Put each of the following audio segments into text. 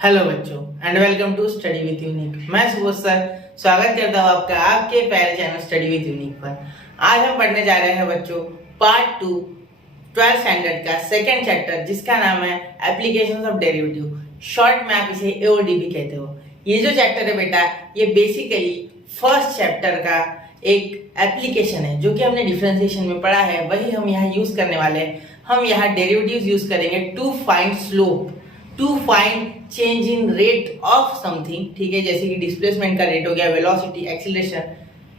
Hello बच्चों and welcome to study with unique. मैं Subodh sir स्वागत करता हूँ आपका आपके प्यारे चैनल स्टडी विद यूनिक पर। आज हम पढ़ने जा रहे हैं बच्चों पार्ट 2 12th स्टैंडर्ड का सेकंड चैप्टर जिसका नाम है एप्लीकेशंस ऑफ डेरिवेटिव। शॉर्ट में आप इसे एओडीबी कहते हो। ये जो चैप्टर है बेटा ये बेसिकली फर्स्ट चैप्टर का एक एप्लीकेशन है जो कि हमने डिफरेंशिएशन में पढ़ा है, वही हम यहाँ यूज करने वाले हैं। हम यहाँ डेरिवेटिव्स यूज करेंगे to find slope, to find change in rate of something. ठीक है, जैसे कि डिस्प्लेसमेंट का रेट हो गया, वेलोसिटी, एक्सीलरेशन।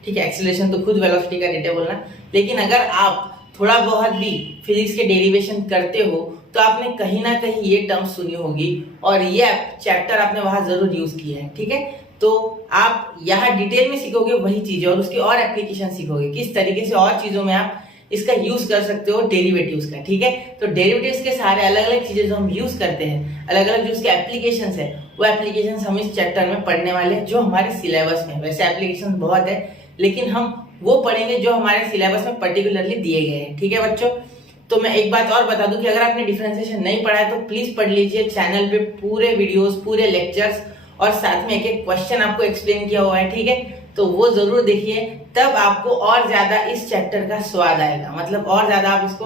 ठीक है, एक्सीलरेशन तो खुद वेलोसिटी का रेट है बोलना, लेकिन अगर आप थोड़ा बहुत भी फिजिक्स के डेरिवेशन करते हो तो आपने कहीं ना कहीं ये टर्म सुनी होगी और ये चैप्टर आपने वहां जरूर यूज किया है। ठीक है, तो आप यहाँ डिटेल में सीखोगे वही चीजें और उसकी और एप्लीकेशन सीखोगे, किस तरीके से और चीजों में आप इसका यूज कर सकते हो डेरिवेटिव्स का। ठीक है, तो डेरिवेटिव्स के सारे अलग अलग चीजें जो हम यूज करते हैं, अलग अलग जो उसके एप्लीकेशंस है, वो एप्लीकेशंस हम इस चैप्टर में पढ़ने वाले हैं जो हमारे सिलेबस में। वैसे एप्लीकेशन बहुत है लेकिन हम वो पढ़ेंगे जो हमारे सिलेबस में पर्टिकुलरली दिए गए हैं। ठीक है बच्चों, तो मैं एक बात और बता दूं कि अगर आपने डिफरेंशिएशन नहीं पढ़ा है तो प्लीज पढ़ लीजिए। चैनल पे पूरे वीडियोस, पूरे लेक्चर्स और साथ में एक एक क्वेश्चन आपको एक्सप्लेन किया हुआ है। ठीक है, तो वो जरूर देखिए, तब आपको और ज्यादा इस चैप्टर का स्वाद आएगा, मतलब और ज्यादा आप इसको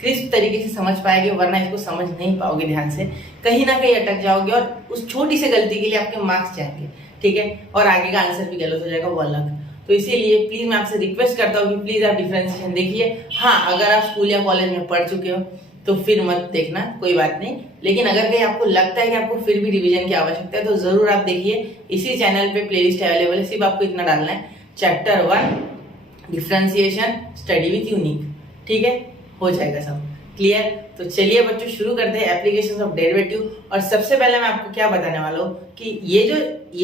क्रिस्प तरीके से समझ पाएंगे, वरना इसको समझ नहीं पाओगे ध्यान से, कहीं ना कहीं अटक जाओगे और उस छोटी सी गलती के लिए आपके मार्क्स जाएंगे। ठीक है, और आगे का आंसर भी गलत हो जाएगा, वो अलग। तो इसीलिए प्लीज मैं आपसे रिक्वेस्ट करता हूँ कि प्लीज आप डिफरेंशिएशन देखिए। हाँ, अगर आप स्कूल या कॉलेज में पढ़ चुके हो तो फिर मत देखना, कोई बात नहीं, लेकिन अगर कहीं आपको लगता है कि आपको फिर भी रिवीजन की आवश्यकता है तो जरूर आप देखिए। इसी चैनल पे प्लेलिस्ट अवेलेबल है, सिर्फ आपको इतना डालना है, chapter 1 differentiation study with unique. ठीक है, हो जाएगा सब क्लियर। तो चलिए बच्चों शुरू करते हैं एप्लीकेशंस ऑफ डेरिवेटिव। और सबसे पहले मैं आपको क्या बताने वाला हूँ कि ये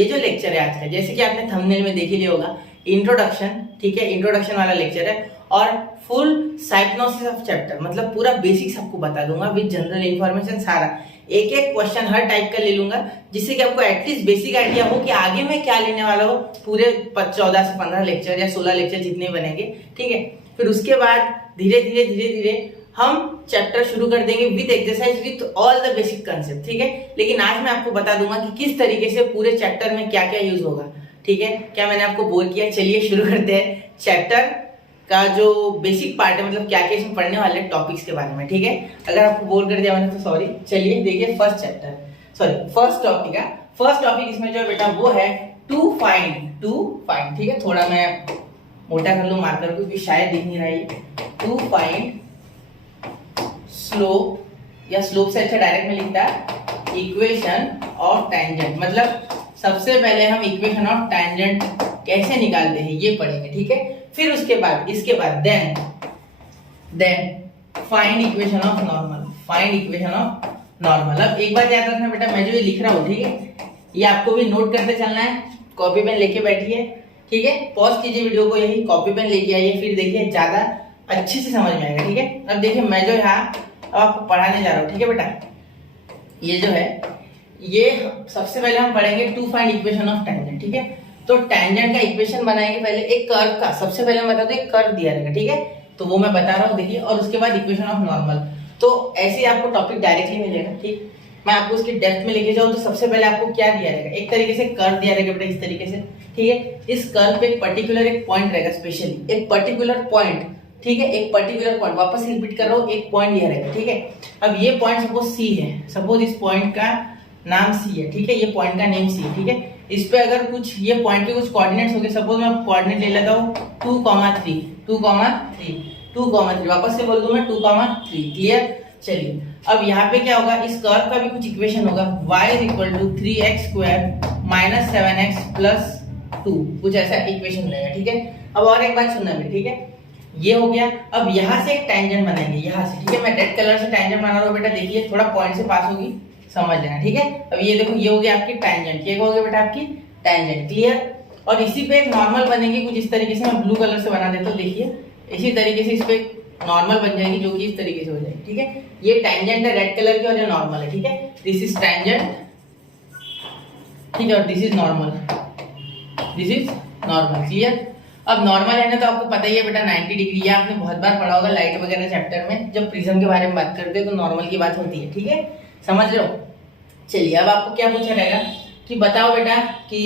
जो लेक्चर है आज का, जैसे कि आपने थंबनेल में देख ही लिया होगा, इंट्रोडक्शन। ठीक है, इंट्रोडक्शन वाला लेक्चर है और फुल साइक्नोसिस ऑफ चैप्टर, मतलब पूरा बेसिक्स आपको बता दूंगा विद जनरल इंफॉर्मेशन सारा। एक एक क्वेश्चन हर टाइप का ले लूंगा जिससे कि आपको एटलीस्ट बेसिक आइडिया हो कि आगे मैं क्या लेने वाला हूँ पूरे 14 से 15 लेक्चर या 16 लेक्चर जितने बनेंगे। ठीक है, फिर उसके बाद धीरे धीरे हम चैप्टर शुरू कर देंगे with exercise with all the basic concept. ठीक है, लेकिन आज मैं आपको बता दूंगा कि किस तरीके से पूरे चैप्टर में क्या क्या यूज होगा। ठीक है, क्या मैंने आपको बोर किया? चलिए शुरू करते हैं चैप्टर का जो बेसिक पार्ट है, मतलब क्या क्या इसमें पढ़ने वाले टॉपिक्स के बारे में। ठीक है, अगर आपको बोर कर दिया मैंने तो सॉरी। चलिए देखिए फर्स्ट टॉपिक इसमें जो है बेटा वो है टू फाइंड। ठीक है, थोड़ा मैं मोटा कर लूं मार्कर को क्योंकि शायद दिख नहीं रहा है। टू फाइंड स्लोप, या स्लोप से अच्छा डायरेक्ट में लिखता है इक्वेशन ऑफ टैंजेंट, मतलब सबसे पहले हम इक्वेशन ऑफ टैंजेंट कैसे निकालते हैं ये पढ़ेंगे। ठीक है, फिर इसके बाद then find equation of normal. अब एक बात याद रखना बेटा, मैं जो ये लिख रहा हूँ, ठीक है, ये आपको भी नोट करते चलना है, कॉपी पेन लेके बैठिए। ठीक है, पॉज कीजिए वीडियो को, यही कॉपी पेन लेके आइए, फिर देखिए ज्यादा अच्छे से समझ में आएगा। ठीक है, अब देखिए मैं जो यहाँ अब आपको पढ़ाने जा रहा हूँ। ठीक है बेटा, ये जो है ये सबसे पहले हम पढ़ेंगे to find equation of tangent. ठीक है, तो टैंजेंट का इक्वेशन बनाएंगे पहले एक कर्व का। सबसे पहले मैं बता दूं एक कर्व दिया रहेगा। ठीक है, तो वो मैं बता रहा हूँ देखिए, और उसके बाद इक्वेशन ऑफ नॉर्मल। तो ऐसे ही आपको टॉपिक डायरेक्टली मिलेगा। ठीक, मैं आपको उसकी डेप्थ में लेके जाऊँ तो सबसे पहले आपको क्या दिया रहेगा, एक तरीके से कर्व दिया रहेगा बेटा, इस तरीके से। ठीक है, इस कर्व पे एक पर्टिकुलर एक पॉइंट रहेगा, स्पेशली एक पर्टिकुलर पॉइंट। ठीक है, एक पर्टिकुलर पॉइंट, वापस रिपीट कर रहा हूँ, एक पॉइंट दिया रहेगा। ठीक है, अब ये पॉइंट सपोज सी है, सपोज इस पॉइंट का नाम सी है। ठीक है, ये पॉइंट का नेम सी है। ठीक है, इस पे अगर कुछ ये पॉइंट के कुछ कोऑर्डिनेट्स हो गए, सपोज मैं कोऑर्डिनेट ले लेता हूँ 2,3, वापस से बोल दूं मैं 2,3। क्लियर? चलिए अब यहाँ पे क्या होगा, इस कर्व का भी कुछ इक्वेशन होगा, y = 3x² - 7x + 2, कुछ ऐसा इक्वेशन रहेगा। ठीक है, अब और एक बात सुनना भी। ठीक है, ये हो गया। अब यहाँ से एक टैंजेंट बनाएंगे, यहाँ से। ठीक है, मैं रेड कलर से टैंजेंट बना रहा हूँ बेटा, देखिए थोड़ा पॉइंट से पास होगी, समझ लेना। ठीक है, अब ये देखो, ये हो गया आपकी टैंजेंट, ये हो गया बेटा आपकी टैंजेंट। क्लियर? और इसी पे एक नॉर्मल बनेगी कुछ इस तरीके से, मैं ब्लू कलर से बना देता हूँ, देखिए इसी तरीके से इस पे नॉर्मल बन जाएगी जो कि इस तरीके से हो जाएगी। ठीक है, ये टैंजेंट है रेड कलर की और ये नॉर्मल है। ठीक है, दिस इज टैंजेंट। ठीक है, और दिस इज नॉर्मल, क्लियर? अब नॉर्मल है ना, तो आपको पता ही है बेटा 90 डिग्री, ये आपने बहुत बार पढ़ा होगा लाइट वगैरह चैप्टर में, जब प्रिज्म के बारे में बात करते हैं तो नॉर्मल की बात होती है। ठीक है, समझ लो। चलिए अब आपको क्या पूछा रहेगा कि बताओ बेटा कि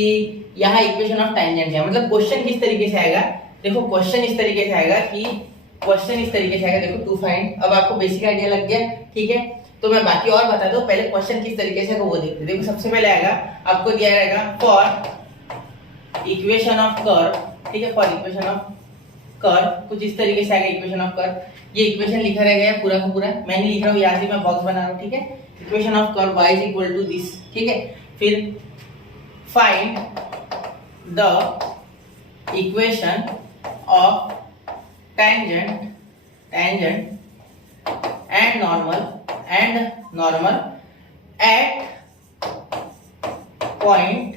यहाँ इक्वेशन ऑफ टेंजेंट है, मतलब क्वेश्चन किस तरीके से आएगा। देखो क्वेश्चन इस तरीके से आएगा देखो टू फाइंड। अब आपको बेसिक आइडिया लग गया, ठीक है। तो मैं बाकी और बता दूं, पहले क्वेश्चन किस तरीके से वो देखते। देखो सबसे पहले आएगा, आपको दिया रहेगा फॉर इक्वेशन ऑफ कर्व, ठीक है। फॉर इक्वेशन ऑफ कर्व कुछ इस तरीके से आएगा इक्वेशन ऑफ कर्व। ये इक्वेशन लिखा रहेगा पूरा का पूरा, मैं नहीं लिख रहा हूँ, यहाँ से मैं बॉक्स बना रहा हूँ, ठीक है। Equation of curve y is equal to this, ठीक है। फिर find the equation of tangent and normal at point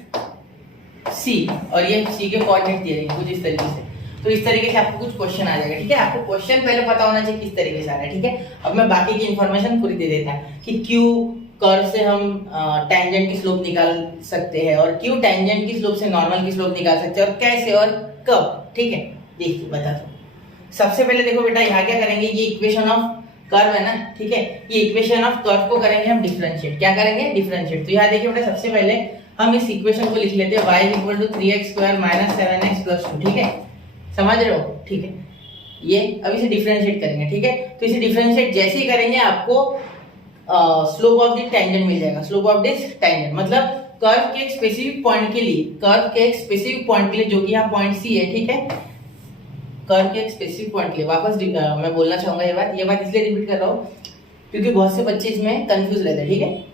C, और ये C के कोऑर्डिनेट दिए हैं कुछ इस तरीके से। तो इस तरीके से आपको कुछ क्वेश्चन आ जाएगा, ठीक है। आपको क्वेश्चन पहले पता होना चाहिए किस तरीके से आ रहा है, ठीक है। अब मैं बाकी की इंफॉर्मेशन पूरी दे देता है कि क्यों कर्व से हम टेंजेंट की स्लोप निकाल सकते हैं, और क्यों टेंजेंट की स्लोप से नॉर्मल की स्लोप निकाल सकते हैं, और कैसे और कब, ठीक है। देखिए बता दो। सबसे पहले देखो बेटा यहाँ क्या करेंगे, ये इक्वेशन ऑफ कर्व है ना, ठीक है। ये इक्वेशन ऑफ कर्व को करेंगे हम डिफरेंशिएट। क्या करेंगे? डिफरेंशिएट। तो यहाँ देखिए बेटा सबसे पहले हम इस इक्वेशन को लिख लेते हैं y is equal to 3x square minus 7x plus 2, ठीक है। समझ रहे हो, ठीक है। ये अब इसे डिफरेंशिएट करेंगे, ठीक है। तो इसे डिफरेंशिएट जैसे ही करेंगे आपको स्लोप ऑफ दिस टेंजेंट मिल जाएगा। स्लोप ऑफ दिस टेंजेंट मतलब कर्व के एक स्पेसिफिक पॉइंट के लिए, जो कि यहाँ पॉइंट C है, ठीक है। कर्व के एक स्पेसिफिक पॉइंट के लिए वापस मैं बोलना चाहूंगा ये बात इसलिए रिपीट कर रहा हूँ क्योंकि बहुत से बच्चे इसमें कंफ्यूज रहते हैं, ठीक है।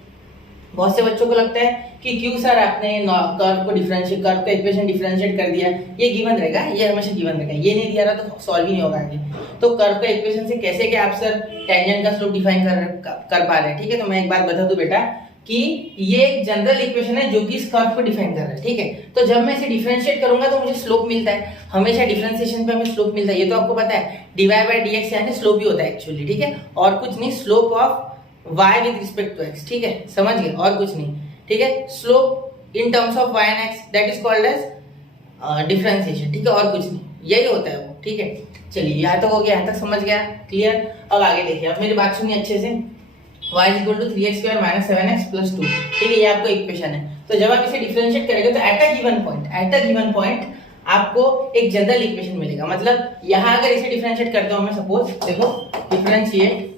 बहुत से बच्चों को लगता है कि क्यों सर आपने कर्व का इक्वेशन डिफरेंशिएट कर दिया, ये गिवन रहेगा, ये हमेशा गिवन रहेगा, ये नहीं दिया रहा तो सॉल्व ही नहीं होगा आगे। तो कर्व का इक्वेशन से कैसे क्या आप सर टेंजेंट का स्लोप डिफाइन कर पा रहे हैं, ठीक है। तो मैं एक बात बता दूं बेटा कि ये एक जनरल इक्वेशन है जो कि इस कर्व को डिफाइन कर रहा है, ठीक है। तो जब मैं इसे डिफरेंशिएट करूंगा तो मुझे स्लोप मिलता है, हमेशा डिफरेंशिएशन पे हमें स्लोप मिलता है, ये तो आपको पता है। dy बाय dx यानी स्लोप ही होता है एक्चुअली, ठीक है। और कुछ नहीं, slope of y with respect to x, ठीक है। समझ गए, और कुछ नहीं, ठीक है। Slope in terms of y and x that is called as differentiation, ठीक है। और कुछ नहीं, यही होता है वो, ठीक है। चलिए यहाँ तक हो गया, यहाँ तक समझ गया, क्लियर। अब आगे देखिए, अब मेरी बात सुनिए अच्छे से। y is equal to 3x square minus 7x plus 2, ठीक है। ये आपको इक्वेशन है। तो जब आप इसे डिफरेंशिएट करेंगे तो एट अ गिवन पॉइंट आपको एक जनरल इक्वेशन मिलेगा। मतलब यहाँ अगर इसे डिफरेंशिएट करता हूँ मैं, सपोज देखो differentiate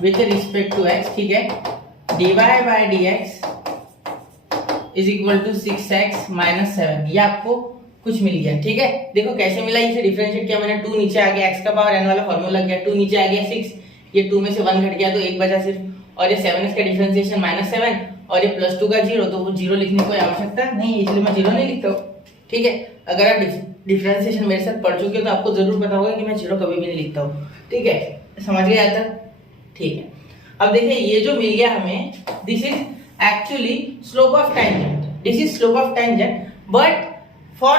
with respect to x, ठीक है। dy by dx is equal to 6x minus 7, ये आपको कुछ मिल गया, ठीक है। देखो कैसे मिला, इसे डिफरेंशिएट किया मैंने, 2 नीचे आ गया, x का पावर n वाला फॉर्मूला लग गया, 2 नीचे आ गया 6, ये 2 में से 1 घट गया तो 1 बचा सिर्फ, और ये 7x का डिफरेंशिएशन माइनस 7 और ये प्लस 2 का 0, तो वो 0 लिखने की कोई आवश्यकता नहीं, इसलिए मैं 0 नहीं लिखता हूँ, ठीक है। अगर आप डिफरेंशिएशन मेरे साथ पढ़ चुके हो तो आपको जरूर पता होगा कि मैं 0 कभी भी नहीं लिखता हूँ, ठीक है। समझ गए यहाँ तक, ठीक है। अब देखिए ये जो मिल गया हमें, this is actually slope of tangent, but for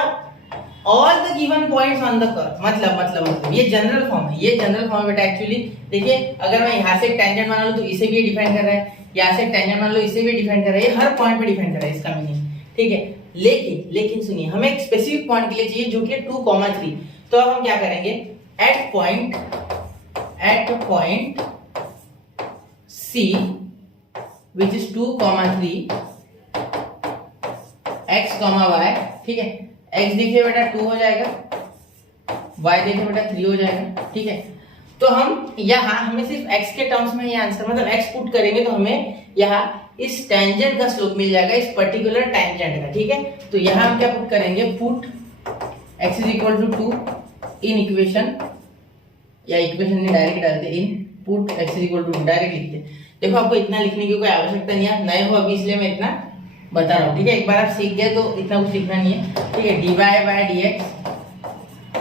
all the given points on the curve. मतलब ये जनरल फॉर्म है, बेटा एक्चुअली। देखिए अगर मैं यहाँ से एक टेंजेंट मान लूं तो इसे भी डिफाइन कर रहा है, यहाँ से एक टेंजेंट मान लो इसे भी डिफाइन कर रहा है, ये हर पॉइंट पे डिफाइन कर रहा है, इसका मीनिंग, ठीक है। लेकिन सुनिए, हमें एक स्पेसिफिक पॉइंट के लिए चाहिए जो कि 2,3। तो अब हम क्या करेंगे, at point C which is 2,3 x, y, ठीक है। x देखिए बेटा 2 हो जाएगा, y देखिए बेटा 3 हो जाएगा, ठीक है। तो हम यहाँ हमें सिर्फ x के टर्म्स में ये आंसर, मतलब x पुट करेंगे तो हमें यहाँ इस टेंजेंट का स्लोप मिल जाएगा, इस पर्टिकुलर टेंजेंट का, ठीक है। तो यहाँ हम क्या पुट करेंगे, put x is equal to 2 in equation, या इक्वेशन में डायरेक्ट डालते, in put x is equal to direct लिखते। देखो आपको इतना लिखने की कोई आवश्यकता नहीं है, नए हो अभी इसलिए मैं इतना बता रहा हूँ, ठीक है। एक बार आप सीख गए तो इतना कुछ लिखना नहीं है, ठीक है। dy by dx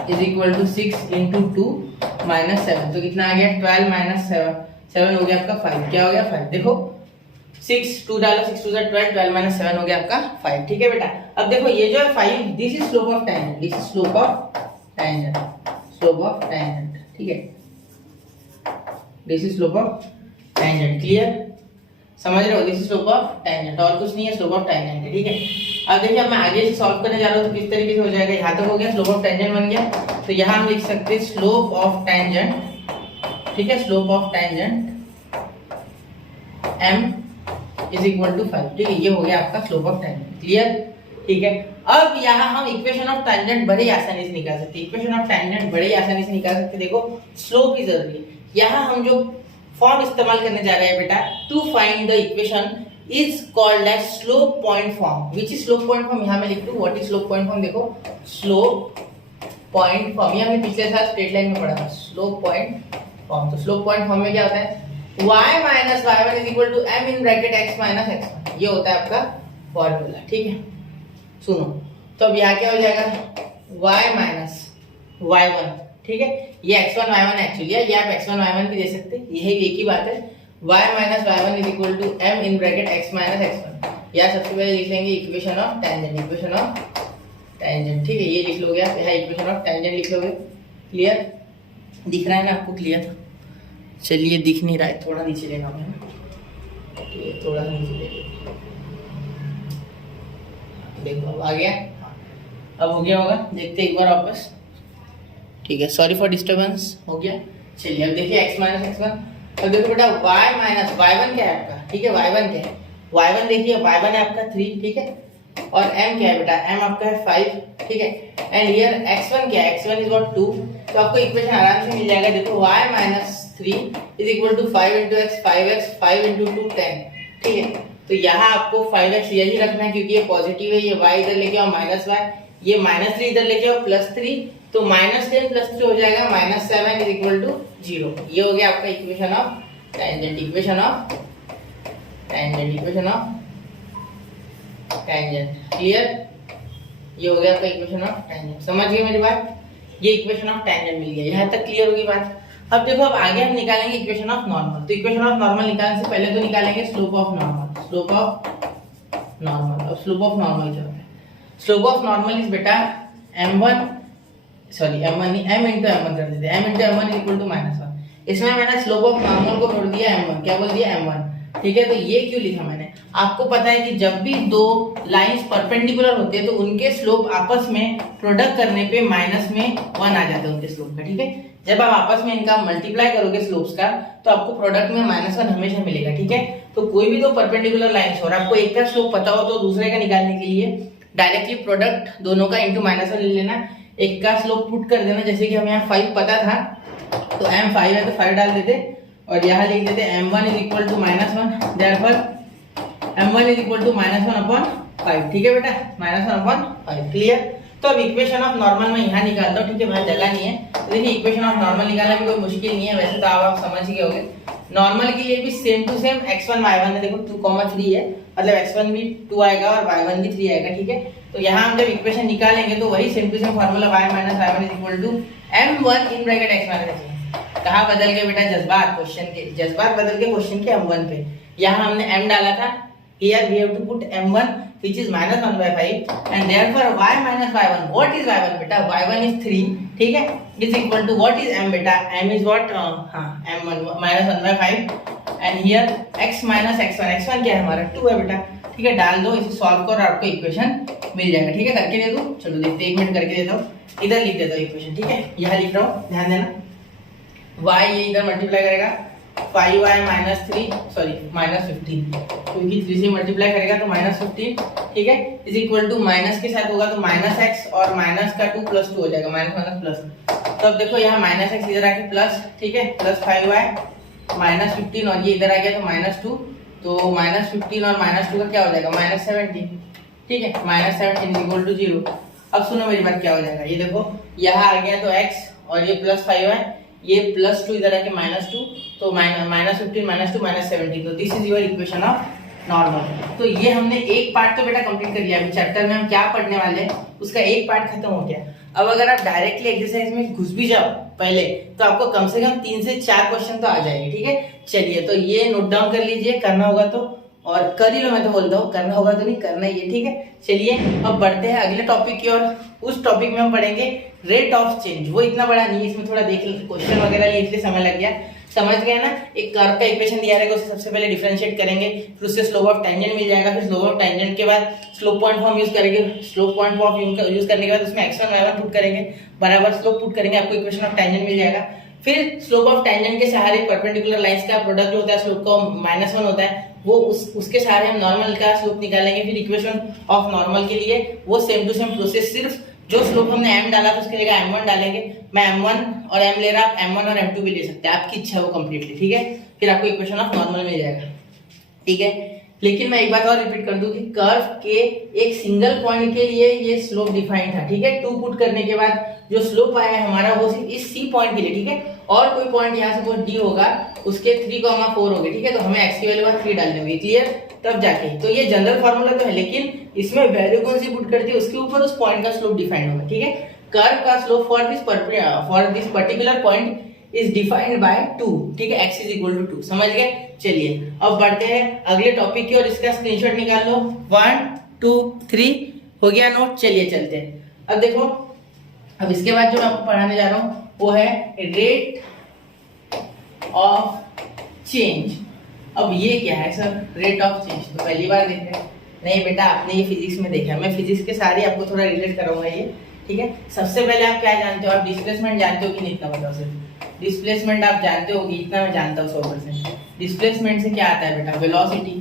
is equal to 6 into 2 minus 7, तो कितना आ गया, 12 माइनस 7 हो गया आपका 5, क्या हो गया 5। देखो 6 2 डालो, 6 2 12, 12 माइनस 7 हो गया आपका 5, ठीक है बेटा। अब देखो ये जो है 5, this is slope of tangent, ठीक है। This is slope of tangent, clear, समझ रहे हो। This is slope of tangent, और कुछ नहीं है, स्लोप ऑफ टेंजेंट है, ठीक है। अब देखिए अब मैं आगे से सॉल्व करने जा रहा हूँ तो किस तरीके से हो जाएगा। यहाँ तक हो गया, स्लोप ऑफ टेंजेंट बन गया, तो यहाँ हम लिख सकते हैं स्लोप ऑफ टेंजेंट, ठीक है। Slope of tangent m is equal to 5। ठीक है, ये हो गया आपका स्लोप ऑफ टेंजेंट। क्लियर? ठीक है, अब यहाँ हम इक्वेशन ऑफ टेंजेंट बड़े आसानी से निकाल सकते हैं। इक्वेशन ऑफ टेंजेंट बड़े आसानी से निकाल सकते हैं। देखो स्लोप की जरूरी है। यहाँ हम जो फॉर्म इस्तेमाल करने जा रहे हैं बेटा, to find the equation is called as slope point form. Which is slope point form? यहाँ मैं लिख दूं what is slope point form. देखो स्लोप पॉइंट फॉर्म, ये हमने पिछले साल स्ट्रेट लाइन में पढ़ा था, स्लोप पॉइंट फॉर्म। तो स्लोप पॉइंट फॉर्म में क्या होता है, y minus y1 is equal to m in bracket x minus x1। ये होता है आपका फॉर्मूला। ठीक है, सुनो तो अब यहाँ क्या हो जाएगा, y माइनस y1। ठीक है, ये x1 y1 एक्चुअली है, ये आप x1 y1 भी दे सकते हैं, यही एक ही बात है। y minus y1 is equal to m in bracket x minus x1। या सबसे पहले लिख लेंगे equation of tangent, equation of tangent. ठीक है, ये लिख लोगे आप, यहाँ इक्वेशन ऑफ टेंजेंट लिख लोगे। क्लियर? दिख रहा है ना आपको? क्लियर? चलिए दिख नहीं रहा है, थोड़ा नीचे लेना है, थोड़ा नीचे ले लो। देखो अब आ गया, अब हो गया होगा, देखते एक बार वापस। ठीक है, सॉरी फॉर डिस्टर्बेंस, हो गया। चलिए अब देखिए x माइनस x1। अब देखो बेटा y माइनस y1 क्या है आपका? ठीक है, y1 क्या है? y1 देखिए, y1 है आपका 3। ठीक है, और m क्या है बेटा? m आपका है 5। ठीक है, एंड हियर x1 क्या है? x1 is what 2। तो आपको इक्वेशन आराम से मिल जाएगा। देखो y minus 3 is equal to 5 into x 5x, 5 into 2 10। ठीक है, तो यहाँ आपको 5x यही रखना है क्योंकि ये पॉजिटिव है। ये y इधर लेके आओ माइनस y, ये -3 इधर लेके आओ +3, तो -10 + 3 हो जाएगा -7 इज इक्वल टू 0। ये हो गया आपका equation of tangent, equation of tangent, equation of tangent. Clear? ये हो गया आपका इक्वेशन ऑफ टेंजेंट। समझ गए मेरी बात? ये इक्वेशन ऑफ टेंजेंट मिल गया। यहाँ तक क्लियर होगी बात? अब देखो अब आगे हम निकालेंगे इक्वेशन ऑफ नॉर्मल। तो इक्वेशन ऑफ नॉर्मल निकालने से पहले तो निकालेंगे slope of normal, slope of normal. अब स्लोप ऑफ नॉर्मल क्या होता है? स्लोप ऑफ नॉर्मल इज बेटा m1, सॉरी m1 नहीं, m इंटू m1 कर देते हैं, m into m1 is equal to -1। इसमें मैंने स्लोप ऑफ नॉर्मल को बोल दिया m1। क्या बोल दिया? m1। ठीक है, तो ये क्यों लिखा मैंने? आपको पता है कि जब भी दो लाइंस परपेंडिकुलर होते हैं तो उनके स्लोप आपस में प्रोडक्ट करने पे माइनस में 1 आ जाता है उनके स्लोप का। ठीक है, जब आप आपस में इनका मल्टीप्लाई करोगे स्लोप्स का तो आपको प्रोडक्ट में -1 हमेशा मिलेगा। ठीक है, तो कोई भी दो परपेंडिकुलर लाइंस और आपको एक का स्लोप पता हो तो दूसरे का निकालने के लिए डायरेक्टली प्रोडक्ट दोनों का इंटू -1 ले लेना, एक का स्लोप पुट कर देना। जैसे कि हम यहाँ 5 पता था तो m 5 है तो 5 डाल देते और यहाँ लिख देते m1 is equal to -1, therefore m1 is equal to -1/5। ठीक है बेटा, -1/5। क्लियर? तो अब इक्वेशन ऑफ नॉर्मल में यहाँ निकाल दो। ठीक है, वहाँ जगह नहीं है तो देखिए इक्वेशन ऑफ नॉर्मल निकालना भी कोई मुश्किल नहीं है, वैसे तो आप समझ गए होंगे। नॉर्मल के लिए भी same to same x1 y1 है। देखो 2,3 है, मतलब x1 भी 2 आएगा और y1 भी 3 आएगा। ठीक है, तो यहाँ हम जब इक्वेशन निकालेंगे तो वही same to same formula y minus y1 is equal to m1 in bracket x minus x1। कहाँ बदल गए बेटा? जज्बात, क्वेश्चन के जज्बात बदल के क्वेश्चन के m1 पे। यहाँ हमने m डाला था, here we have to put m1 which is -1/5 and therefore y minus y1, what is y1 beta? y1 is 3, ठीक है, is equal to what is m beta? m is what? m1 -1/5 and here x minus x1, x1 क्या है हमारा? 2 है बेटा। ठीक है, डाल दो, इसे सॉल्व करो, आपको इक्वेशन मिल जाएगा। ठीक है, करके दे दो, चलो देखते हैं, 1 मिनट करके देता हूँ। इधर लिख देता हूँ इक्वेशन। ठीक है, यहाँ लिख रहा हूँ, ध्यान देना। y ये इधर मल्टीप्लाई करेगा 5y माइनस 3, सॉरी -15, क्योंकि 3 से मल्टीप्लाई करेगा तो -15। ठीक है, इज इक्वल टू माइनस के साथ होगा तो -x और माइनस का 2 + 2 हो जाएगा, माइनस प्लस। तो अब देखो यहाँ -x इधर आके प्लस, ठीक है, प्लस 5y -15 और ये इधर आ गया तो -2, तो -15 और -2 का क्या हो जाएगा? -17। ठीक है, -17 इज इक्वल टू 0। अब सुनो मेरी बात, क्या हो जाएगा? ये देखो यहाँ आ गया तो x और ये प्लस 5y, ये +2 इधर आके -2, तो -15 -2 -17, तो this is your equation of normal. तो ये हमने एक पार्ट तो बेटा कंप्लीट कर लिया। अभी चैप्टर में हम क्या पढ़ने वाले हैं उसका एक पार्ट खत्म हो गया। अब अगर आप डायरेक्टली एक्सरसाइज में घुस भी जाओ पहले तो आपको कम से कम 3 से 4 क्वेश्चन तो आ जाएंगे। ठीक है, चलिए तो ये नोट डाउन कर लीजिए, करना होगा तो, और कर ही लो, मैं तो बोलता हूँ करना होगा तो नहीं, करना ही है। ठीक है, चलिए अब बढ़ते हैं अगले टॉपिक की ओर। उस टॉपिक में हम पढ़ेंगे रेट ऑफ चेंज। वो इतना बड़ा नहीं है, इसमें थोड़ा देख क्वेश्चन वगैरह लिए इसलिए समय लग गया। समझ गए ना? एक कर्व का इक्वेशन दिया रहेगा, उसे सबसे पहले डिफरेंशिएट करेंगे, फिर उससे स्लोप ऑफ टेंजेंट मिल जाएगा, फिर स्लोप ऑफ टेंजेंट के बाद स्लोप पॉइंट फॉर्म यूज करेंगे, स्लोप पॉइंट फॉर्म यूज करने के बाद उसमें x1 y1 पुट करेंगे, बराबर स्लोप पुट करेंगे, आपको इक्वेशन ऑफ टेंजेंट मिल जाएगा। फिर स्लोप ऑफ टेंजेंट के सहारे परपेंडिकुलर लाइंस का प्रोडक्ट जो होता है स्लोप का -1 होता है, वो उसके सारे हम नॉर्मल का स्लोप निकालेंगे। फिर इक्वेशन ऑफ नॉर्मल के लिए वो सेम टू सेम प्रोसेस, सिर्फ जो स्लोप हमने m डाला था उसके जगह m1 डालेंगे। मैं m1 और m ले रहा, आप m1 और m2 भी ले सकते हैं, आपकी इच्छा है वो कंप्लीटली, ठीक है। फिर आपको इक्वेशन ऑफ नॉर्मल मिल जाएगा, ठीक है। लेकिन मैं एक बात और रिपीट कर दूं कि कर्व के एक सिंगल पॉइंट के लिए ये स्लोप डिफाइंड था, ठीक है। 2 पुट करने के बाद जो स्लोप आया है हमारा वो सिर्फ इस C पॉइंट के लिए, ठीक है। और कोई पॉइंट यहाँ से D होगा, उसके 3,4 हो गए, ठीक है। तो हमें x की वैल्यू 3 डालनी होगी, क्लियर, तब जाके। तो ये जनरल फार्मूला तो है, लेकिन इसमें वैल्यू कौन सी पुट करती है उसके ऊपर उस पॉइंट का स्लोप डिफाइंड होगा, ठीक है। कर्व का slope for this particular point is defined by 2, ठीक है, x = 2, समझ गए। चलिए अब बढ़ते हैं अगले टॉपिक की और इसका स्क्रीनशॉट निकाल लो। 1 2 3 हो गया नोट। चलिए चलते हैं। अब देखो, अब इसके बाद जो मैं आपको पढ़ाने जा रहा हूँ वो है रेट ऑफ चेंज। अब ये क्या है सर, रेट ऑफ चेंज? तो पहली बार देख रहे हैं? नहीं बेटा, आपने ये फिजिक्स में देखा है। मैं फिजिक्स के सारे आपको थोड़ा रिलेट कराऊंगा ये, ठीक है। सबसे पहले आप क्या जानते हो, आप डिस्प्लेसमेंट जानते हो कि नहीं, इतना बताओ सिर्फ। डिस्प्लेसमेंट आप जानते हो कि इतना मैं जानता हूँ 100%। डिस्प्लेसमेंट से क्या आता है बेटा, वेलोसिटी,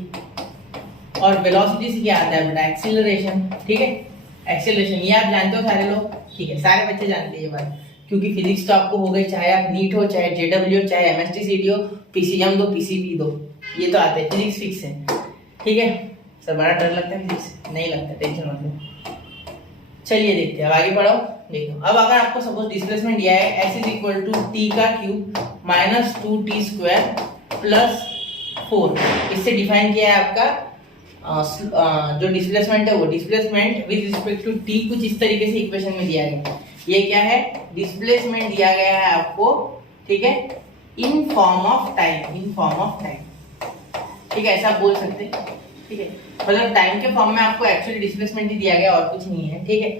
और वेलोसिटी से क्या आता है बेटा, एक्सीलरेशन, ठीक है। एक्सीलरेशन ये आप जानते हो सारे लोग, ठीक है, सारे बच्चे जानते हैं ये बात, क्योंकि फिजिक्स तो आपको हो गई, चाहे आप नीट हो, चाहे जेडब्ल्यू हो, चाहे एमएसटी हो, पीसीएम दो, पीसीबी दो, ये तो आते हैं, फिजिक्स फिक्स है, ठीक है। सर बड़ा डर लगता है फिजिक्स? नहीं लगता, टेंशन मत लो। चलिए देखते हैं, अब आगे बढ़ो। देखो, अब अगर आपको सपोज डिस्प्लेसमेंट दिया है s = t का क्यूब माइनस 2t² प्लस 4, इससे डिफाइन किया है आपका जो डिस्प्लेसमेंट है वो displacement with respect to t कुछ इस तरीके से इक्वेशन में दिया गया। ये क्या है, डिस्प्लेसमेंट दिया गया है आपको, ठीक है, in form of time, in form of time, ठीक है, ऐसा आप बोल सकते हैं, ठीक है। मतलब टाइम के फॉर्म में आपको एक्चुअली डिस्प्लेसमेंट ही दिया गया और कुछ नहीं है, ठीक है।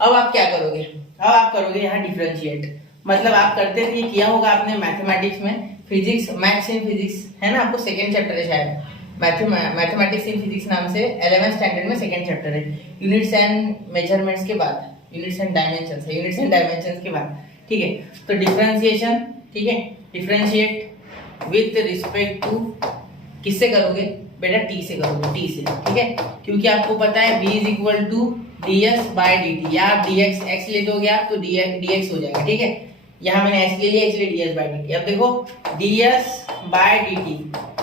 अब आप क्या करोगे, अब आप करोगे यहाँ डिफरेंशिएट, मतलब आप करते थे, ये किया होगा आपने मैथमेटिक्स में, फिजिक्स मैथ्स इन फिजिक्स है ना, आपको सेकंड चैप्टर है शायद, मैथमेटिक्स इन फिजिक्स नाम से 11th स्टैंडर्ड में सेकंड चैप्टर है, यूनिट्स एंड मेजरमेंट्स के बाद, यूनिट्स एंड डायमेंशंस है, यूनिट्स एंड डायमेंशंस के बाद, ठीक है। तो डिफरेंशिएशन, ठीक है, डिफरेंशिएट विद रिस्पेक्ट टू किससे करोगे बेटा, t से करोगे, t से, ठीक है, क्योंकि आपको पता है v = ds/dt, या आप dx x ले दोगे आप तो dx हो जाएगा, ठीक है। यहाँ मैंने x ले लिया इसलिए ds/dt। अब देखो ds/dt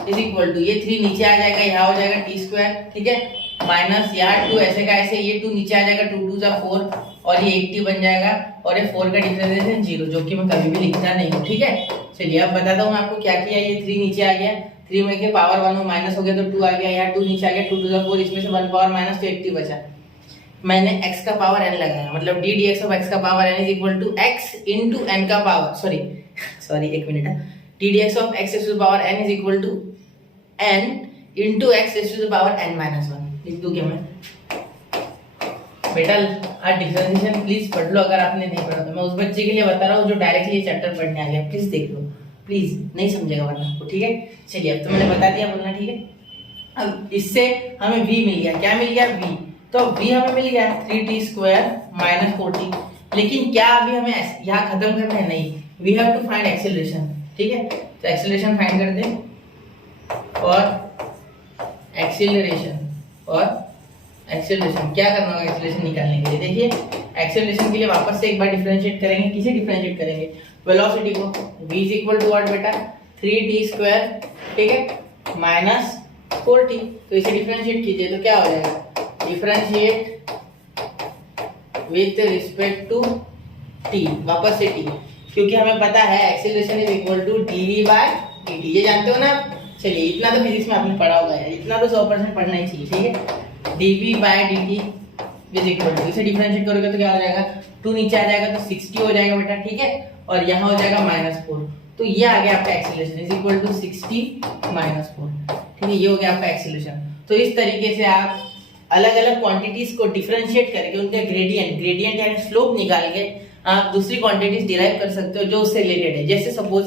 = ये 3 नीचे आ जाएगा, यहाँ हो जाएगा t², ठीक है, माइनस यहाँ 2 ऐसे का ऐसे, ये 2 नीचे आ जाएगा, 2 2 = 4 और ये 8t बन जाएगा, और ये 4 का डिफरेंशिएशन 0, जो कि मैं कभी भी लिखता नहीं हूँ, ठीक है। चलिए अब बताता हूँ मैं आपको क्या किया। ये 3 नीचे आ गया, 3 में के पावर 1 माइनस हो गया तो 2 आ गया, यहाँ 2 नीचे आ गया, 2 2 = 4, इसमें से 1 पावर माइनस तो 80 बचा। मैंने x का पावर n लगाया, मतलब d dx ऑफ x का power n = x into n का पावर, सॉरी एक minute, d dx of x to the power n = n into x to the power n - 1। लिख दूं क्या मैं बेटा? आज डिफरेंशिएशन प्लीज पढ़ लो, अगर आपने नहीं पढ़ा तो। मैं उस बच्चे के लिए बता रहा हूँ जो डायरेक्टली ये चैप्टर पढ़ने आ गया, प्लीज देख लो, प्लीज, नहीं समझेगा वरना आपको, ठीक है। चलिए अब तो मैंने बता दिया, बोलना, ठीक है। अब इससे हमें v मिल गया, क्या मिल गया, v, तो v हमें मिल गया 3t² - 4t। लेकिन क्या अभी हमें यहाँ खत्म करना है? नहीं, we have to find acceleration, ठीक है। तो एक्सेलरेशन फाइंड करते हैं, और एक्सेलरेशन क्या करना होगा एक्सेलरेशन निकालने के लिए? देखिए एक्सेलरेशन के लिए वापस से एक बार डिफरेंशिएट करेंगे। किसे डिफरेंशिएट करेंगे? वेलोसिटी को। v = व्हाट बेटा, 3t², ठीक है, माइनस 4t। तो इसे डिफरेंशिएट कीजिए तो क्या हो जाएगा, differentiate with respect to t, वापस से t, क्योंकि हमें पता है एक्सेलरेशन = dv/dt, ये जानते हो ना। चलिए इतना तो फिजिक्स में आपने पढ़ा होगा यार, इतना तो 100% पढ़ना ही चाहिए, ठीक है। dv/dt इसे डिफरेंशिएट करोगे तो क्या हो जाएगा, 2 नीचे आ जाएगा तो 60 हो जाएगा बेटा, ठीक है, और यहाँ हो जाएगा -4। तो ये आ गया आपका एक्सेलरेशन = 60 - 4, ठीक है, ये हो गया आपका एक्सेलरेशन। तो इस तरीके से आप अलग अलग क्वांटिटीज को डिफरेंशिएट करके उनका ग्रेडियंट यानी स्लोप निकाल के आप दूसरी क्वांटिटीज डिराइव कर सकते हो जो उससे रिलेटेड है। जैसे सपोज